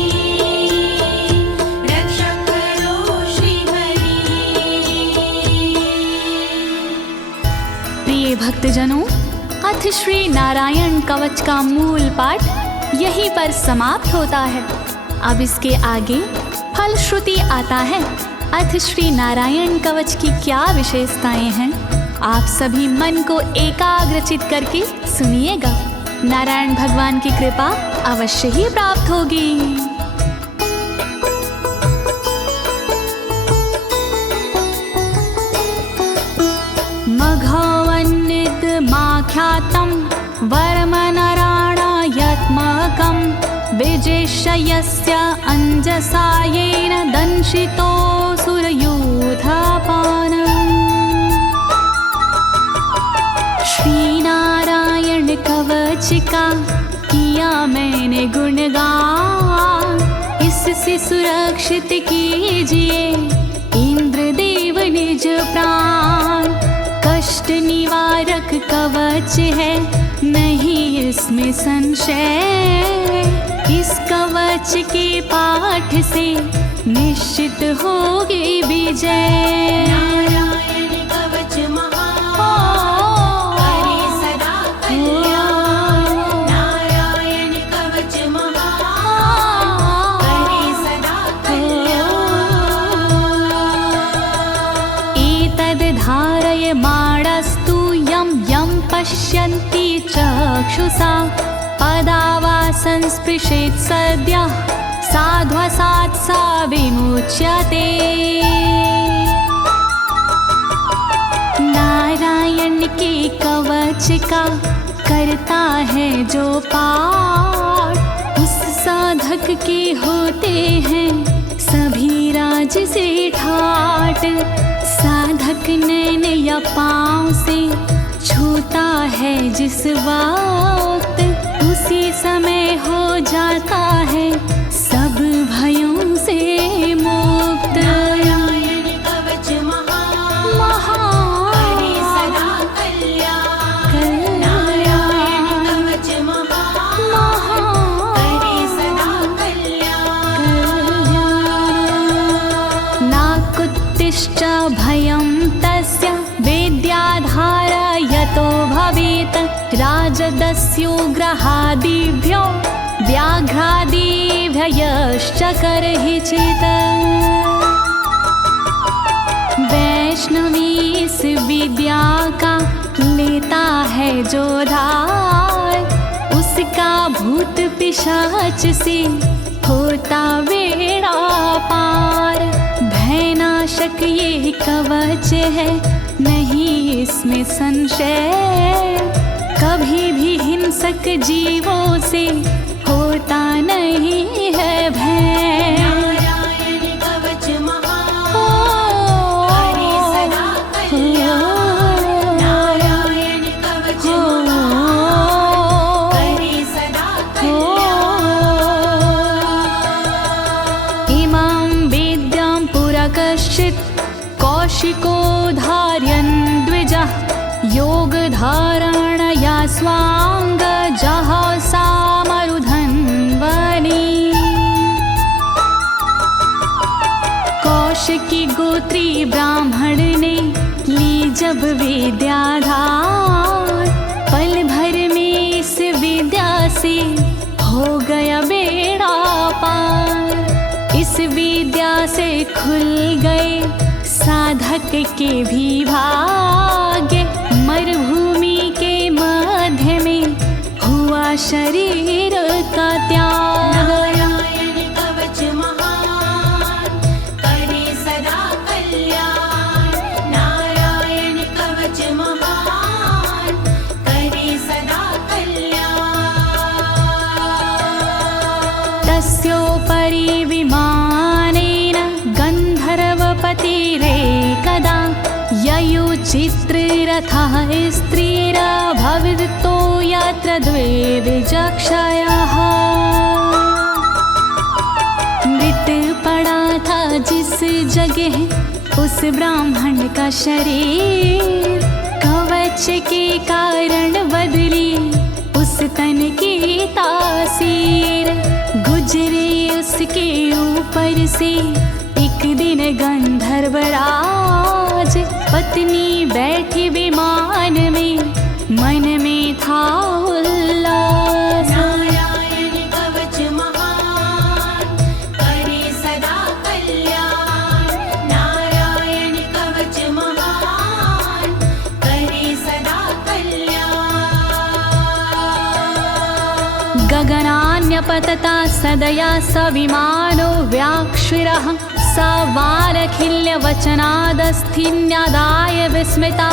रक्षा करो श्री हरि। प्रिय भक्तजनों, अथ श्री नारायण कवच का मूल पाठ यहीं पर समाप्त होता है। अब इसके आगे फलश्रुति आता है। अथ श्री नारायण कवच की क्या विशेषताएं हैं, आप सभी मन को एकाग्रचित करके सुनिएगा। नारायण भगवान की कृपा अवश्य ही प्राप्त होगी। मघवन्नित माख्यातं वर्मनराणायत्मकं विजेशयस्य अंजसायेन दंशितोऽसुरयूथपानम्। श्री नारायण कवच का किया मैंने गुणगान, इससे सुरक्षित कीजिए इंद्रदेव निज प्राण। कष्ट निवारक कवच है नहीं इसमें संशय, इस कवच के पाठ से निश्चित होगी विजय। नारायण कवच महान करे सदा कल्याण नारायण कवच महान करे सदा कल्याण। एतद् धारयमाणस्तु यं यं पश्यन्ति चक्षुषा पदा वा संस्पृशेत् सद्यः साध्वसात् सा विमुच्यते। नारायण के कवच का करता है जो पाठ, उस साधक के होते हैं सभी राज से ठाट। साधक नैन या पाँव से छूता है जिस बार उसी समय हो जाता है सब भयों से मुक्त। नारायण कवच महान करे सदा कल्याण। नारायण कवच महान करे सदा कल्याण। नाकुत्तिश्च भयं तस्य वेद्याधारयतो भवेत् राजदस्युग्रहादिभ्यो व्याघ्रादिभ्यश्च करहिचित्। वैष्णवी इस विद्या का लेता है जो धार, उसका भूत पिशाच से होता बेड़ा पार। भयनाशक ये कवच है नहीं इसमें संशय, कभी भी हिंसक जीवों से होता नहीं है भय। नारायण कवच महान करे सदा कल्याण। नारायण कवच महान करे सदा कल्याण। इमां वेद्यां पुरा कश्चित् कौशिको धारयन् द्विजः, योगधारणया स्वाङ्गजः सामरुधन्वने। कौशिकी गोत्री ब्राह्मण ने ली जब विद्याधार, पल भर में इस विद्या से हो गया बेड़ा पार। इस विद्या से खुल गए साधक के भी भाग्य, मरुभूमि के मध्य में हुआ शरीर का त्याग। नारायण कवच महान करे सदा कल्याण। नारायण कवच महान करे सदा कल्याण। तस्योपरि विमानेन गन्धर्वपतिरेकदा, ययुचित्ररथः स्त्रीरभवितो यत्र द्वे विचक्षयः। मृत पड़ा था जिस जगह उस ब्राह्मण का शरीर, कवच के कारण बदली उस तन की तासीर। गुजरे उसके ऊपर से एक दिन गंधर्वराज, पत्नी बैठी विमान में मन में था उल्लास। नारायण कवच महान करे सदा कल्याण। नारायण कवच महान करे सदा कल्याण। गगनान्यपतता सदया स विमानो व्याक्षिरः, स वालखिल्यवचनादस्थिन्यादाय विस्मिता,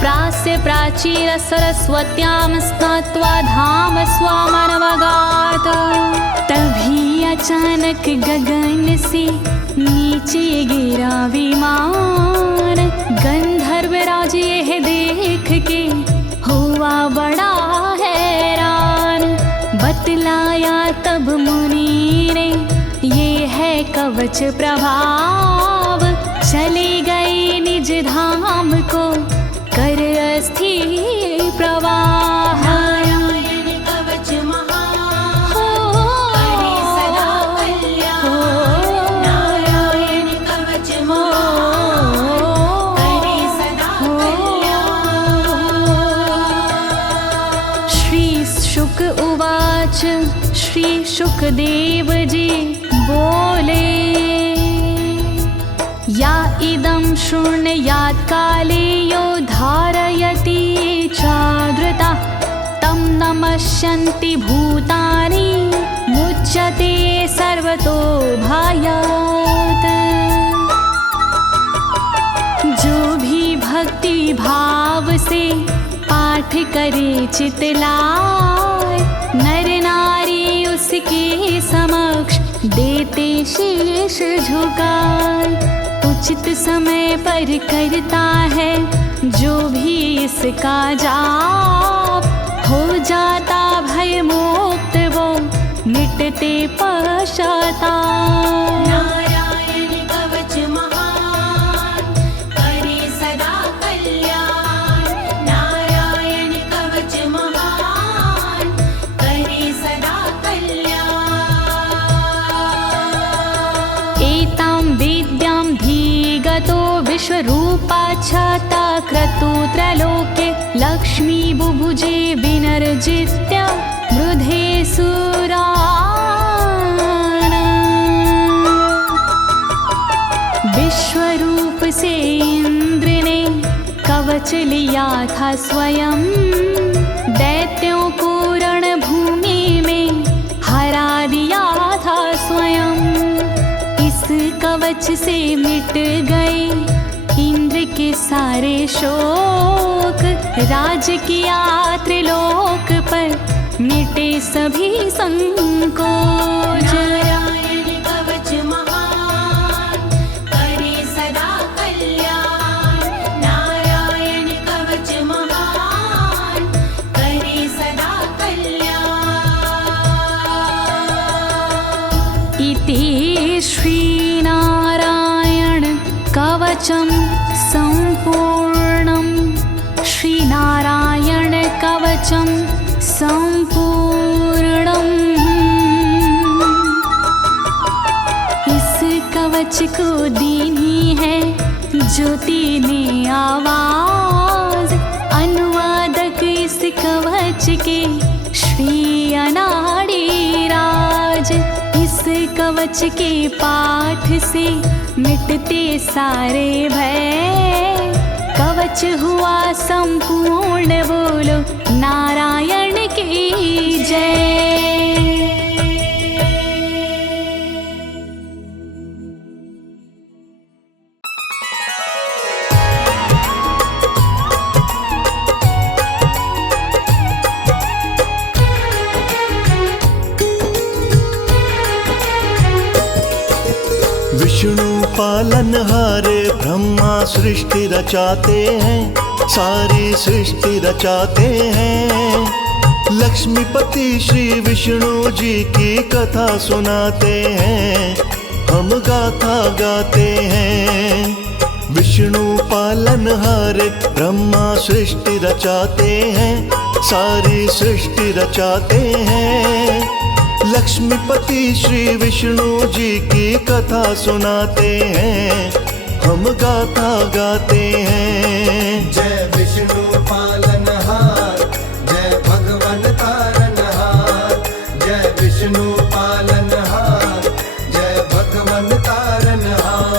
प्रास्य प्राचीर सरस्वत्यां स्नात्वा धाम स्वामनवगात। तभी अचानक गगन से नीचे गिरा विमान, गंधर्वराज यह देख के हुआ बड़ा हैरान। बतलाया तब मुनि ने ये है कवच प्रभाव, चले गए निज धाम को कर अस्थिर प्रवाह। नारायण कवच महान करे सदा कल्याण। नारायण कवच महान करे सदा कल्याण। श्री शुक उवाच, श्री शुकदेव जी बोले, या इदं शृणुयात् काले यो धारयति चादृता, तं नमस्यन्ति भूतानि मुच्यते सर्वतो भयात्। जो भी भक्ति भाव से पाठ करे चितलाय, नर नारी उसके समक्ष देते शीश झुकाए। उचित समय पर करता है जो भी इसका जाप, हो जाता भय मोक्ष विश्वरूपा छाता क्रतु त्रलोके लक्ष्मी बुभुजे विनर्जित्य मृधे सुराना। विश्वरूप से इंद्र ने कवच लिया था स्वयं, दैत्यों को रणभूमि में हरा दिया था स्वयं। इस कवच से मिट गए इंद्र के सारे शोक, राज किया त्रिलोक पर मिटे सभी संकोच। नारायण कवच महान करे सदा कल्याण, नारायण कवच महान करे सदा कल्याण। इति श्रीनारायण कवचं सम्पूर्णं, श्रीनारायण कवचं सम्पूर्णम्। इस कवच को दीनी है ज्योति ने आवाज, अनुवादक इस कवच के श्री अनाड़ी राज। इस कवच के पाठ से मिटते सारे भय, कवच हुआ संपूर्ण, बोलो नारायण की जय। विष्णु पालनहारे ब्रह्मा सृष्टि रचाते हैं, सारी सृष्टि रचाते हैं। लक्ष्मीपति श्री विष्णु जी की कथा सुनाते हैं, हम गाथा गाते हैं। विष्णु पालनहारे ब्रह्मा सृष्टि रचाते हैं, सारी सृष्टि रचाते हैं। लक्ष्मीपति श्री विष्णु जी की कथा सुनाते हैं, हम गाथा गाते हैं। जय विष्णु पालनहार, जय भगवन तारनहार। जय विष्णु पालनहार, जय भगवन तारनहार।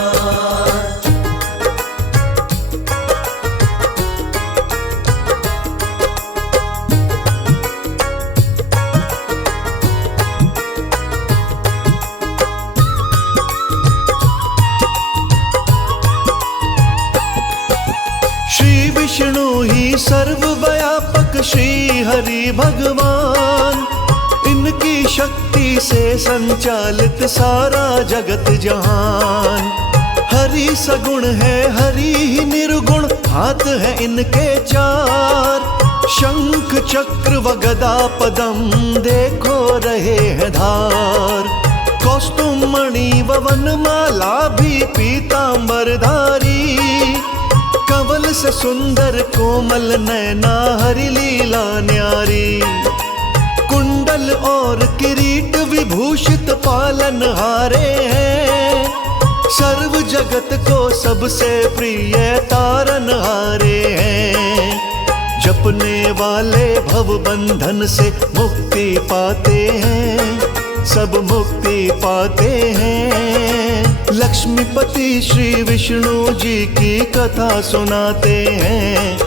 विष्णु ही सर्वव्यापक श्री हरि भगवान, इनकी शक्ति से संचालित सारा जगत जहान। हरि सगुण है हरि ही निर्गुण, हाथ है इनके चार। शंख चक्र व गदा पदम देखो रहे हैं धार। कौस्तुम मणि व वनमाला भी पीतांबरधारी, कवल से सुंदर कोमल नैना हरि लीला न्यारी। कुंडल और किरीट विभूषित पालनहारे हैं, सर्व जगत को सबसे प्रिय तारनहारे हैं। जपने वाले भव बंधन से मुक्ति पाते हैं, सब मुक्ति पाते हैं। लक्ष्मीपति श्री विष्णु जी की कथा सुनाते हैं,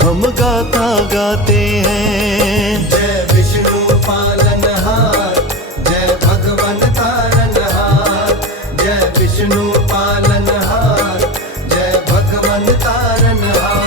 हम गाथा गाते हैं। जय विष्णु पालनहार, जय भगवन तारनहार। जय विष्णु पालनहार, जय भगवन तारनहार।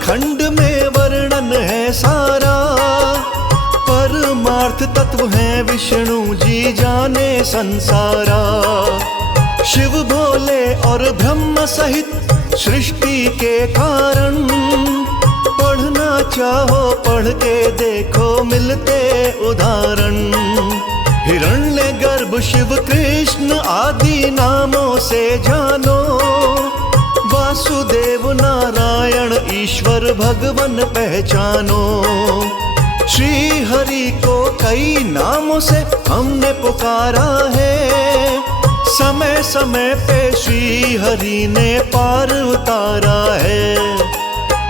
खंड में वर्णन है सारा, परमार्थ तत्व है विष्णु जी जाने संसारा। शिव भोले और ब्रह्म सहित सृष्टि के कारण, पढ़ना चाहो पढ़ के देखो मिलते उदाहरण। हिरण्यगर्भ शिव कृष्ण आदि नामों से जानो, वासुदेव नारायण ईश्वर भगवन पहचानो। श्री हरि को कई नामों से हमने पुकारा है, समय समय पे श्री हरि ने पार उतारा है।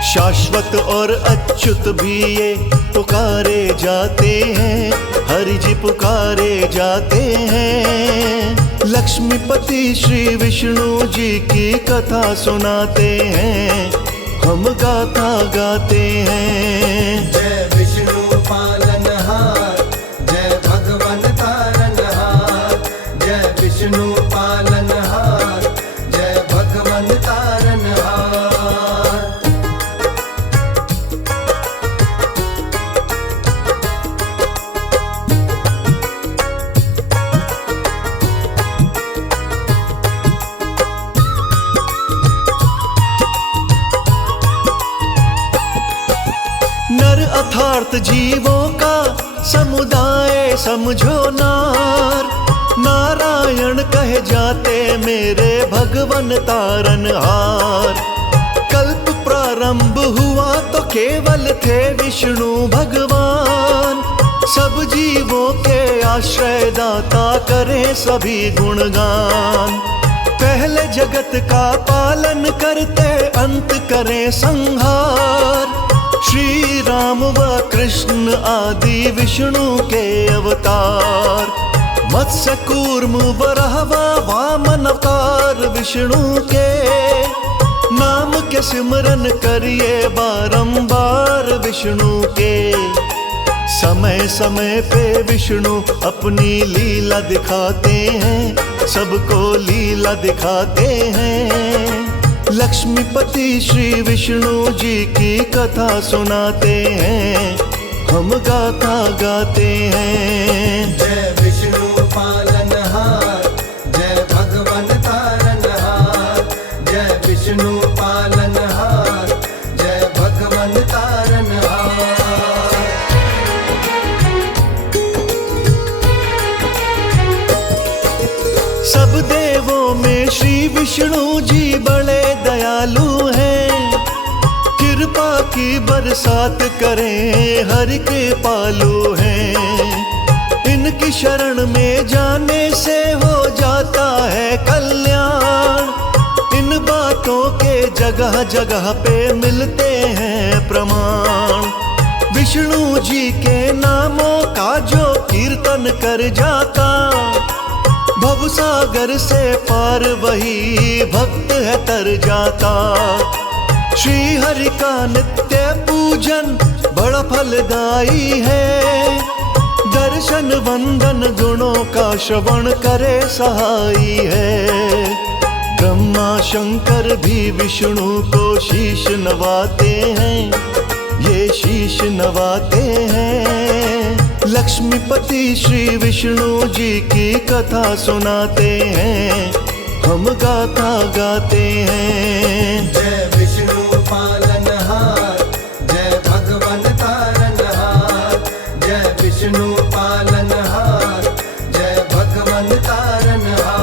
शाश्वत और अच्युत भी ये पुकारे जाते हैं, हरि जी पुकारे जाते हैं। लक्ष्मीपति श्री विष्णु जी की कथा सुनाते हैं, हम गाथा गाते हैं। जय विष्णु पालनहार, जय भगवन तारनहार। जय विष्णु पालनहार, जय भगवन तारनहार। नर अर्थात जीवों का समुदाय समझो नार, नारायण कहे जाते मेरे भगवन तारनहार। कल्प प्रारंभ हुआ तो केवल थे विष्णु भगवान, सब जीवों के आश्रय दाता करें सभी गुणगान। पहले जगत का पालन करते अंत करें संहार, श्री राम व कृष्ण आदि विष्णु के अवतार। मत्स्य कूर्म वराह वामन अवतार विष्णु के, नाम के सिमरन करिए बारंबार विष्णु के। समय समय पे विष्णु अपनी लीला दिखाते हैं, सबको लीला दिखाते हैं। लक्ष्मीपति श्री विष्णु जी की कथा सुनाते हैं, हम गाथा गाते हैं। जय विष्णु पालनहार, जय भगवन तारनहार। जय विष्णु पालनहार, जय भगवन तारनहार। सब देवों में श्री विष्णु जी बड़े दयालु हैं, कृपा की बरसात करें हरि के पालू हैं। इनकी शरण में जाने से हो जाता है कल्याण, इन बातों के जगह जगह पे मिलते हैं प्रमाण। विष्णु जी के नामों का जो कीर्तन कर जाता, भवसागर से पार वही भक्त है तर जाता। श्री हरि का नित्य पूजन बड़ा फलदायी है, दर्शन वंदन गुणों का श्रवण करे सहाई है। ब्रह्मा शंकर भी विष्णु को शीश नवाते हैं, ये शीश नवाते हैं। लक्ष्मीपति श्री विष्णु जी की कथा सुनाते हैं, हम गाथा गाते हैं। जय विष्णु पालनहार, जय भगवन तारनहार। जय विष्णु पालनहार, जय भगवन तारनहार।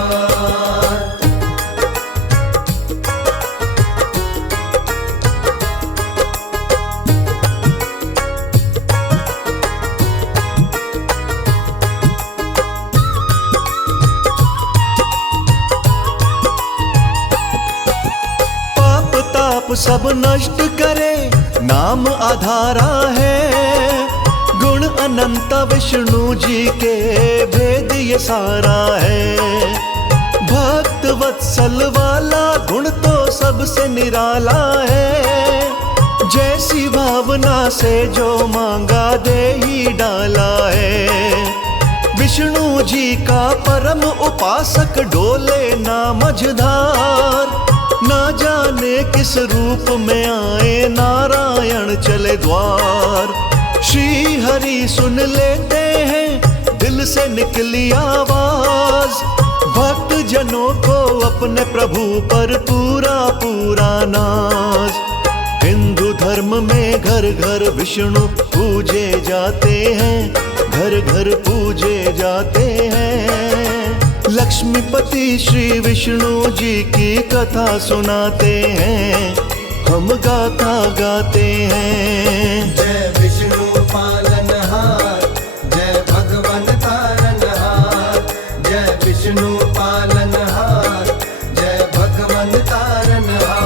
सब नष्ट करे नाम आधारा है, गुण अनंत विष्णु जी के भेद ये सारा है। भक्त वत्सल वाला गुण तो सबसे निराला है, जैसी भावना से जो मांगा दे ही डाला है। विष्णु जी का परम उपासक डोले ना मझधार, ना जाने किस रूप में आए नारायण चले द्वार। श्री हरि सुन लेते हैं दिल से निकली आवाज, भक्त जनों को अपने प्रभु पर पूरा पूरा नाज। हिंदू धर्म में घर घर विष्णु पूजे जाते हैं, घर घर पूजे जाते हैं। लक्ष्मीपति श्री विष्णु जी की कथा सुनाते हैं, हम गाथा गाते हैं। जय विष्णु पालनहार, जय भगवन तारनहार, जय विष्णु पालनहार, जय भगवन तारनहार।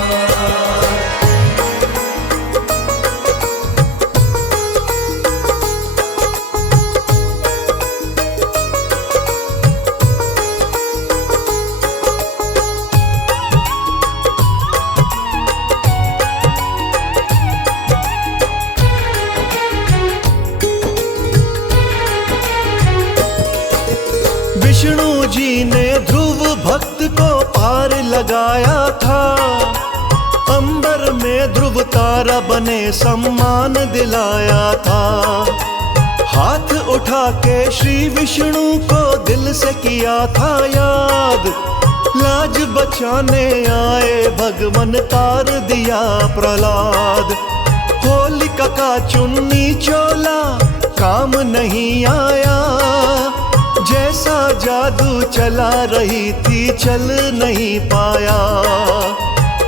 विष्णु जी ने ध्रुव भक्त को पार लगाया था, अंबर में ध्रुव तारा बने सम्मान दिलाया था। हाथ उठा के श्री विष्णु को दिल से किया था याद, लाज बचाने आए भगवन तार दिया प्रहलाद। होलिका का चुन्नी चोला काम नहीं आया, जैसा जादू चला रही थी चल नहीं पाया।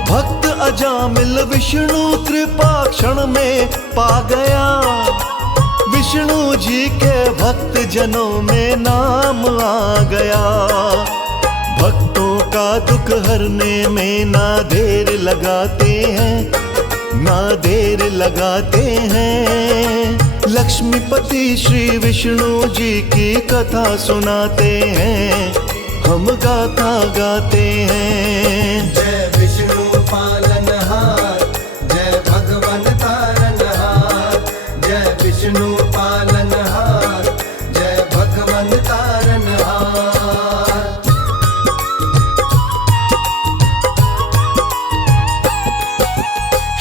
भक्त अजामिल विष्णु कृपा क्षण में पा गया, विष्णु जी के भक्त जनों में नाम आ गया। भक्तों का दुख हरने में ना देर लगाते हैं, ना देर लगाते हैं। लक्ष्मीपति श्री विष्णु जी की कथा सुनाते हैं, हम गाथा गाते हैं। जय विष्णु पालनहार, जय भगवन तारनहार, जय विष्णु पालनहार, जय भगवन तारनहार।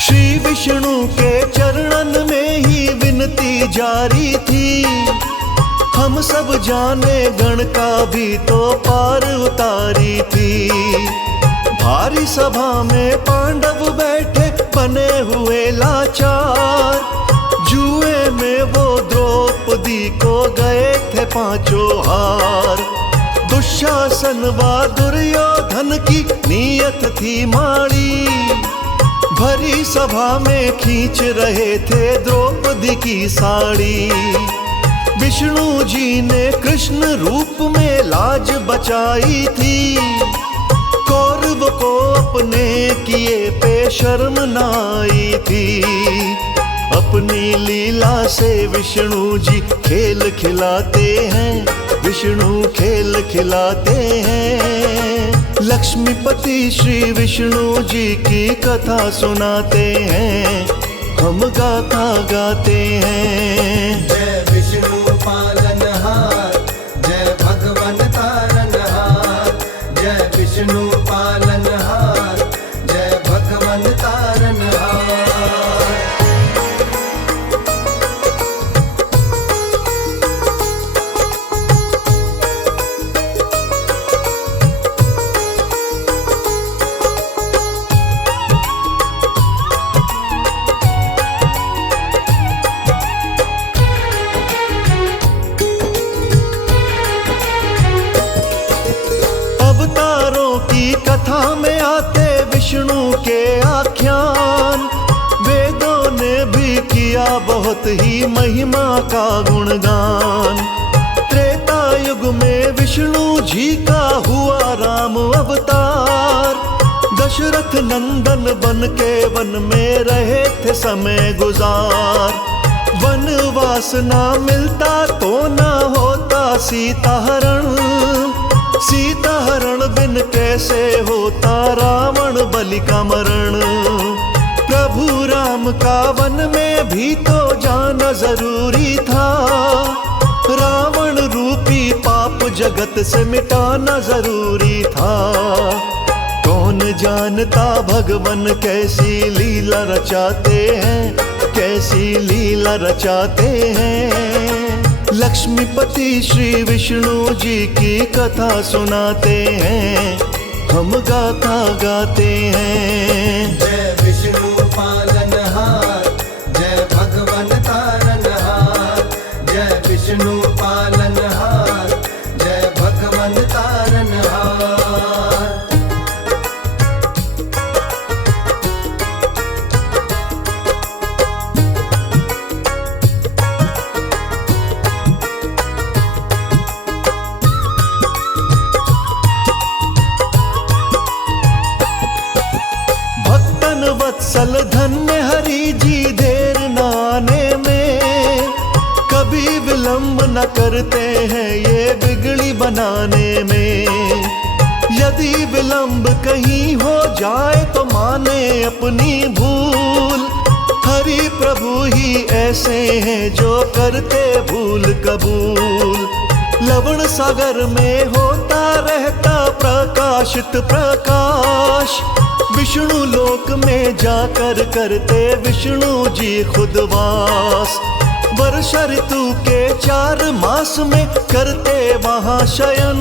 श्री विष्णु के चरणन में ही विनती जारी थी, हम सब जाने गण का भी तो पार उतारी थी। भारी सभा में पांडव बैठे बने हुए लाचार, जुए में वो द्रौपदी को गए थे पांचों हार। दुशासन व दुर्योधन की नीयत थी माड़ी, भरी सभा में खींच रहे थे द्रौपदी की साड़ी। विष्णु जी ने कृष्ण रूप में लाज बचाई थी, कौरव को अपने किए पे शर्म न आई थी। अपनी लीला से विष्णु जी खेल खिलाते हैं, विष्णु खेल खिलाते हैं। लक्ष्मीपति श्री विष्णु जी की कथा सुनाते हैं, हम गाथा गाते हैं। जय विष्णु पालनहार, जय भगवन तारनहार, जय विष्णु पालनहार, जय भगवन तारनहार। कथा में आते विष्णु के आख्यान, वेदों ने भी किया बहुत ही महिमा का गुणगान। त्रेता युग में विष्णु जी का हुआ राम अवतार, दशरथ नंदन बन के वन में रहे थे समय गुजार। वनवास ना मिलता तो ना होता सीता हरण, सीता हरण बिन कैसे होता रावण बलि का मरण। प्रभु राम का वन में भी तो जाना जरूरी था, रावण रूपी पाप जगत से मिटाना जरूरी था। कौन जानता भगवन कैसी लीला रचाते हैं, कैसी लीला रचाते हैं। लक्ष्मीपति श्री विष्णु जी की कथा सुनाते हैं, हम गाथा गाते हैं। जय विष्णु पालनहार, वत्सल धन्य हरि जी देर न आने में, कभी विलंब न करते हैं ये बिगड़ी बनाने में। यदि विलंब कहीं हो जाए तो माने अपनी भूल, हरि प्रभु ही ऐसे हैं जो करते भूल कबूल। लवण सागर में होता रहता प्रकाशित प्रकाश, विष्णु लोक में जाकर करते विष्णु जी खुद वास। वर्षा ऋतु के 4 मास में करते महाशयन,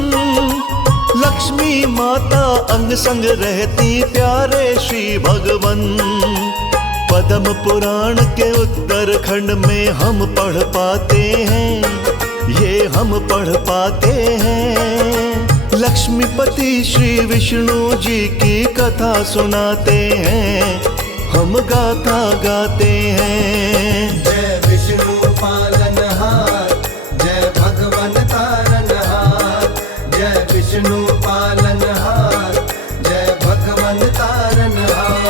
लक्ष्मी माता अंग संग रहती प्यारे श्री भगवन। पद्म पुराण के उत्तरखंड में हम पढ़ पाते हैं, ये हम पढ़ पाते हैं। लक्ष्मीपति श्री विष्णु जी की कथा सुनाते हैं, हम गाथा गाते हैं। जय विष्णु पालनहार, जय भगवन तारनहार। जय विष्णु पालनहार, जय भगवन तारनहार।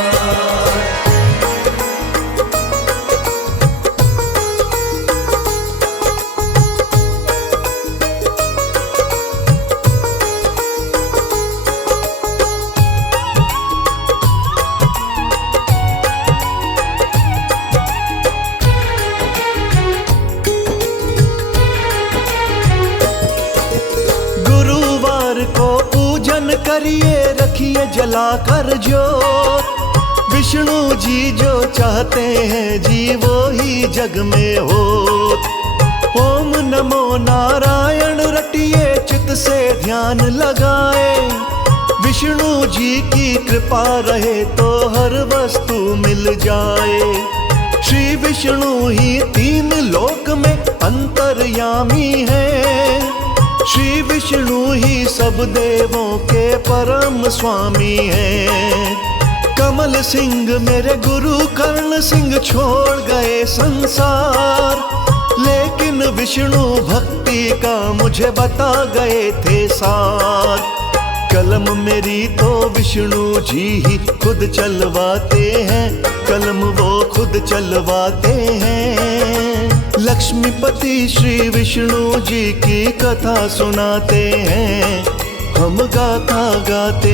करिए रखिए जलाकर ज्योत, विष्णु जी जो चाहते हैं जी वो ही जग में हो। ओम नमो नारायण रटिए चित से ध्यान लगाए, विष्णु जी की कृपा रहे तो हर वस्तु मिल जाए। श्री विष्णु ही 3 लोक में अंतर्यामी है, श्री विष्णु ही सब देवों के परम स्वामी हैं। कमल सिंह मेरे गुरु कर्ण सिंह छोड़ गए संसार, लेकिन विष्णु भक्ति का मुझे बता गए थे सार। कलम मेरी तो विष्णु जी ही खुद चलवाते हैं, कलम वो खुद चलवाते हैं। लक्ष्मीपति श्री विष्णु जी की कथा सुनाते हैं, हम गाथा गाते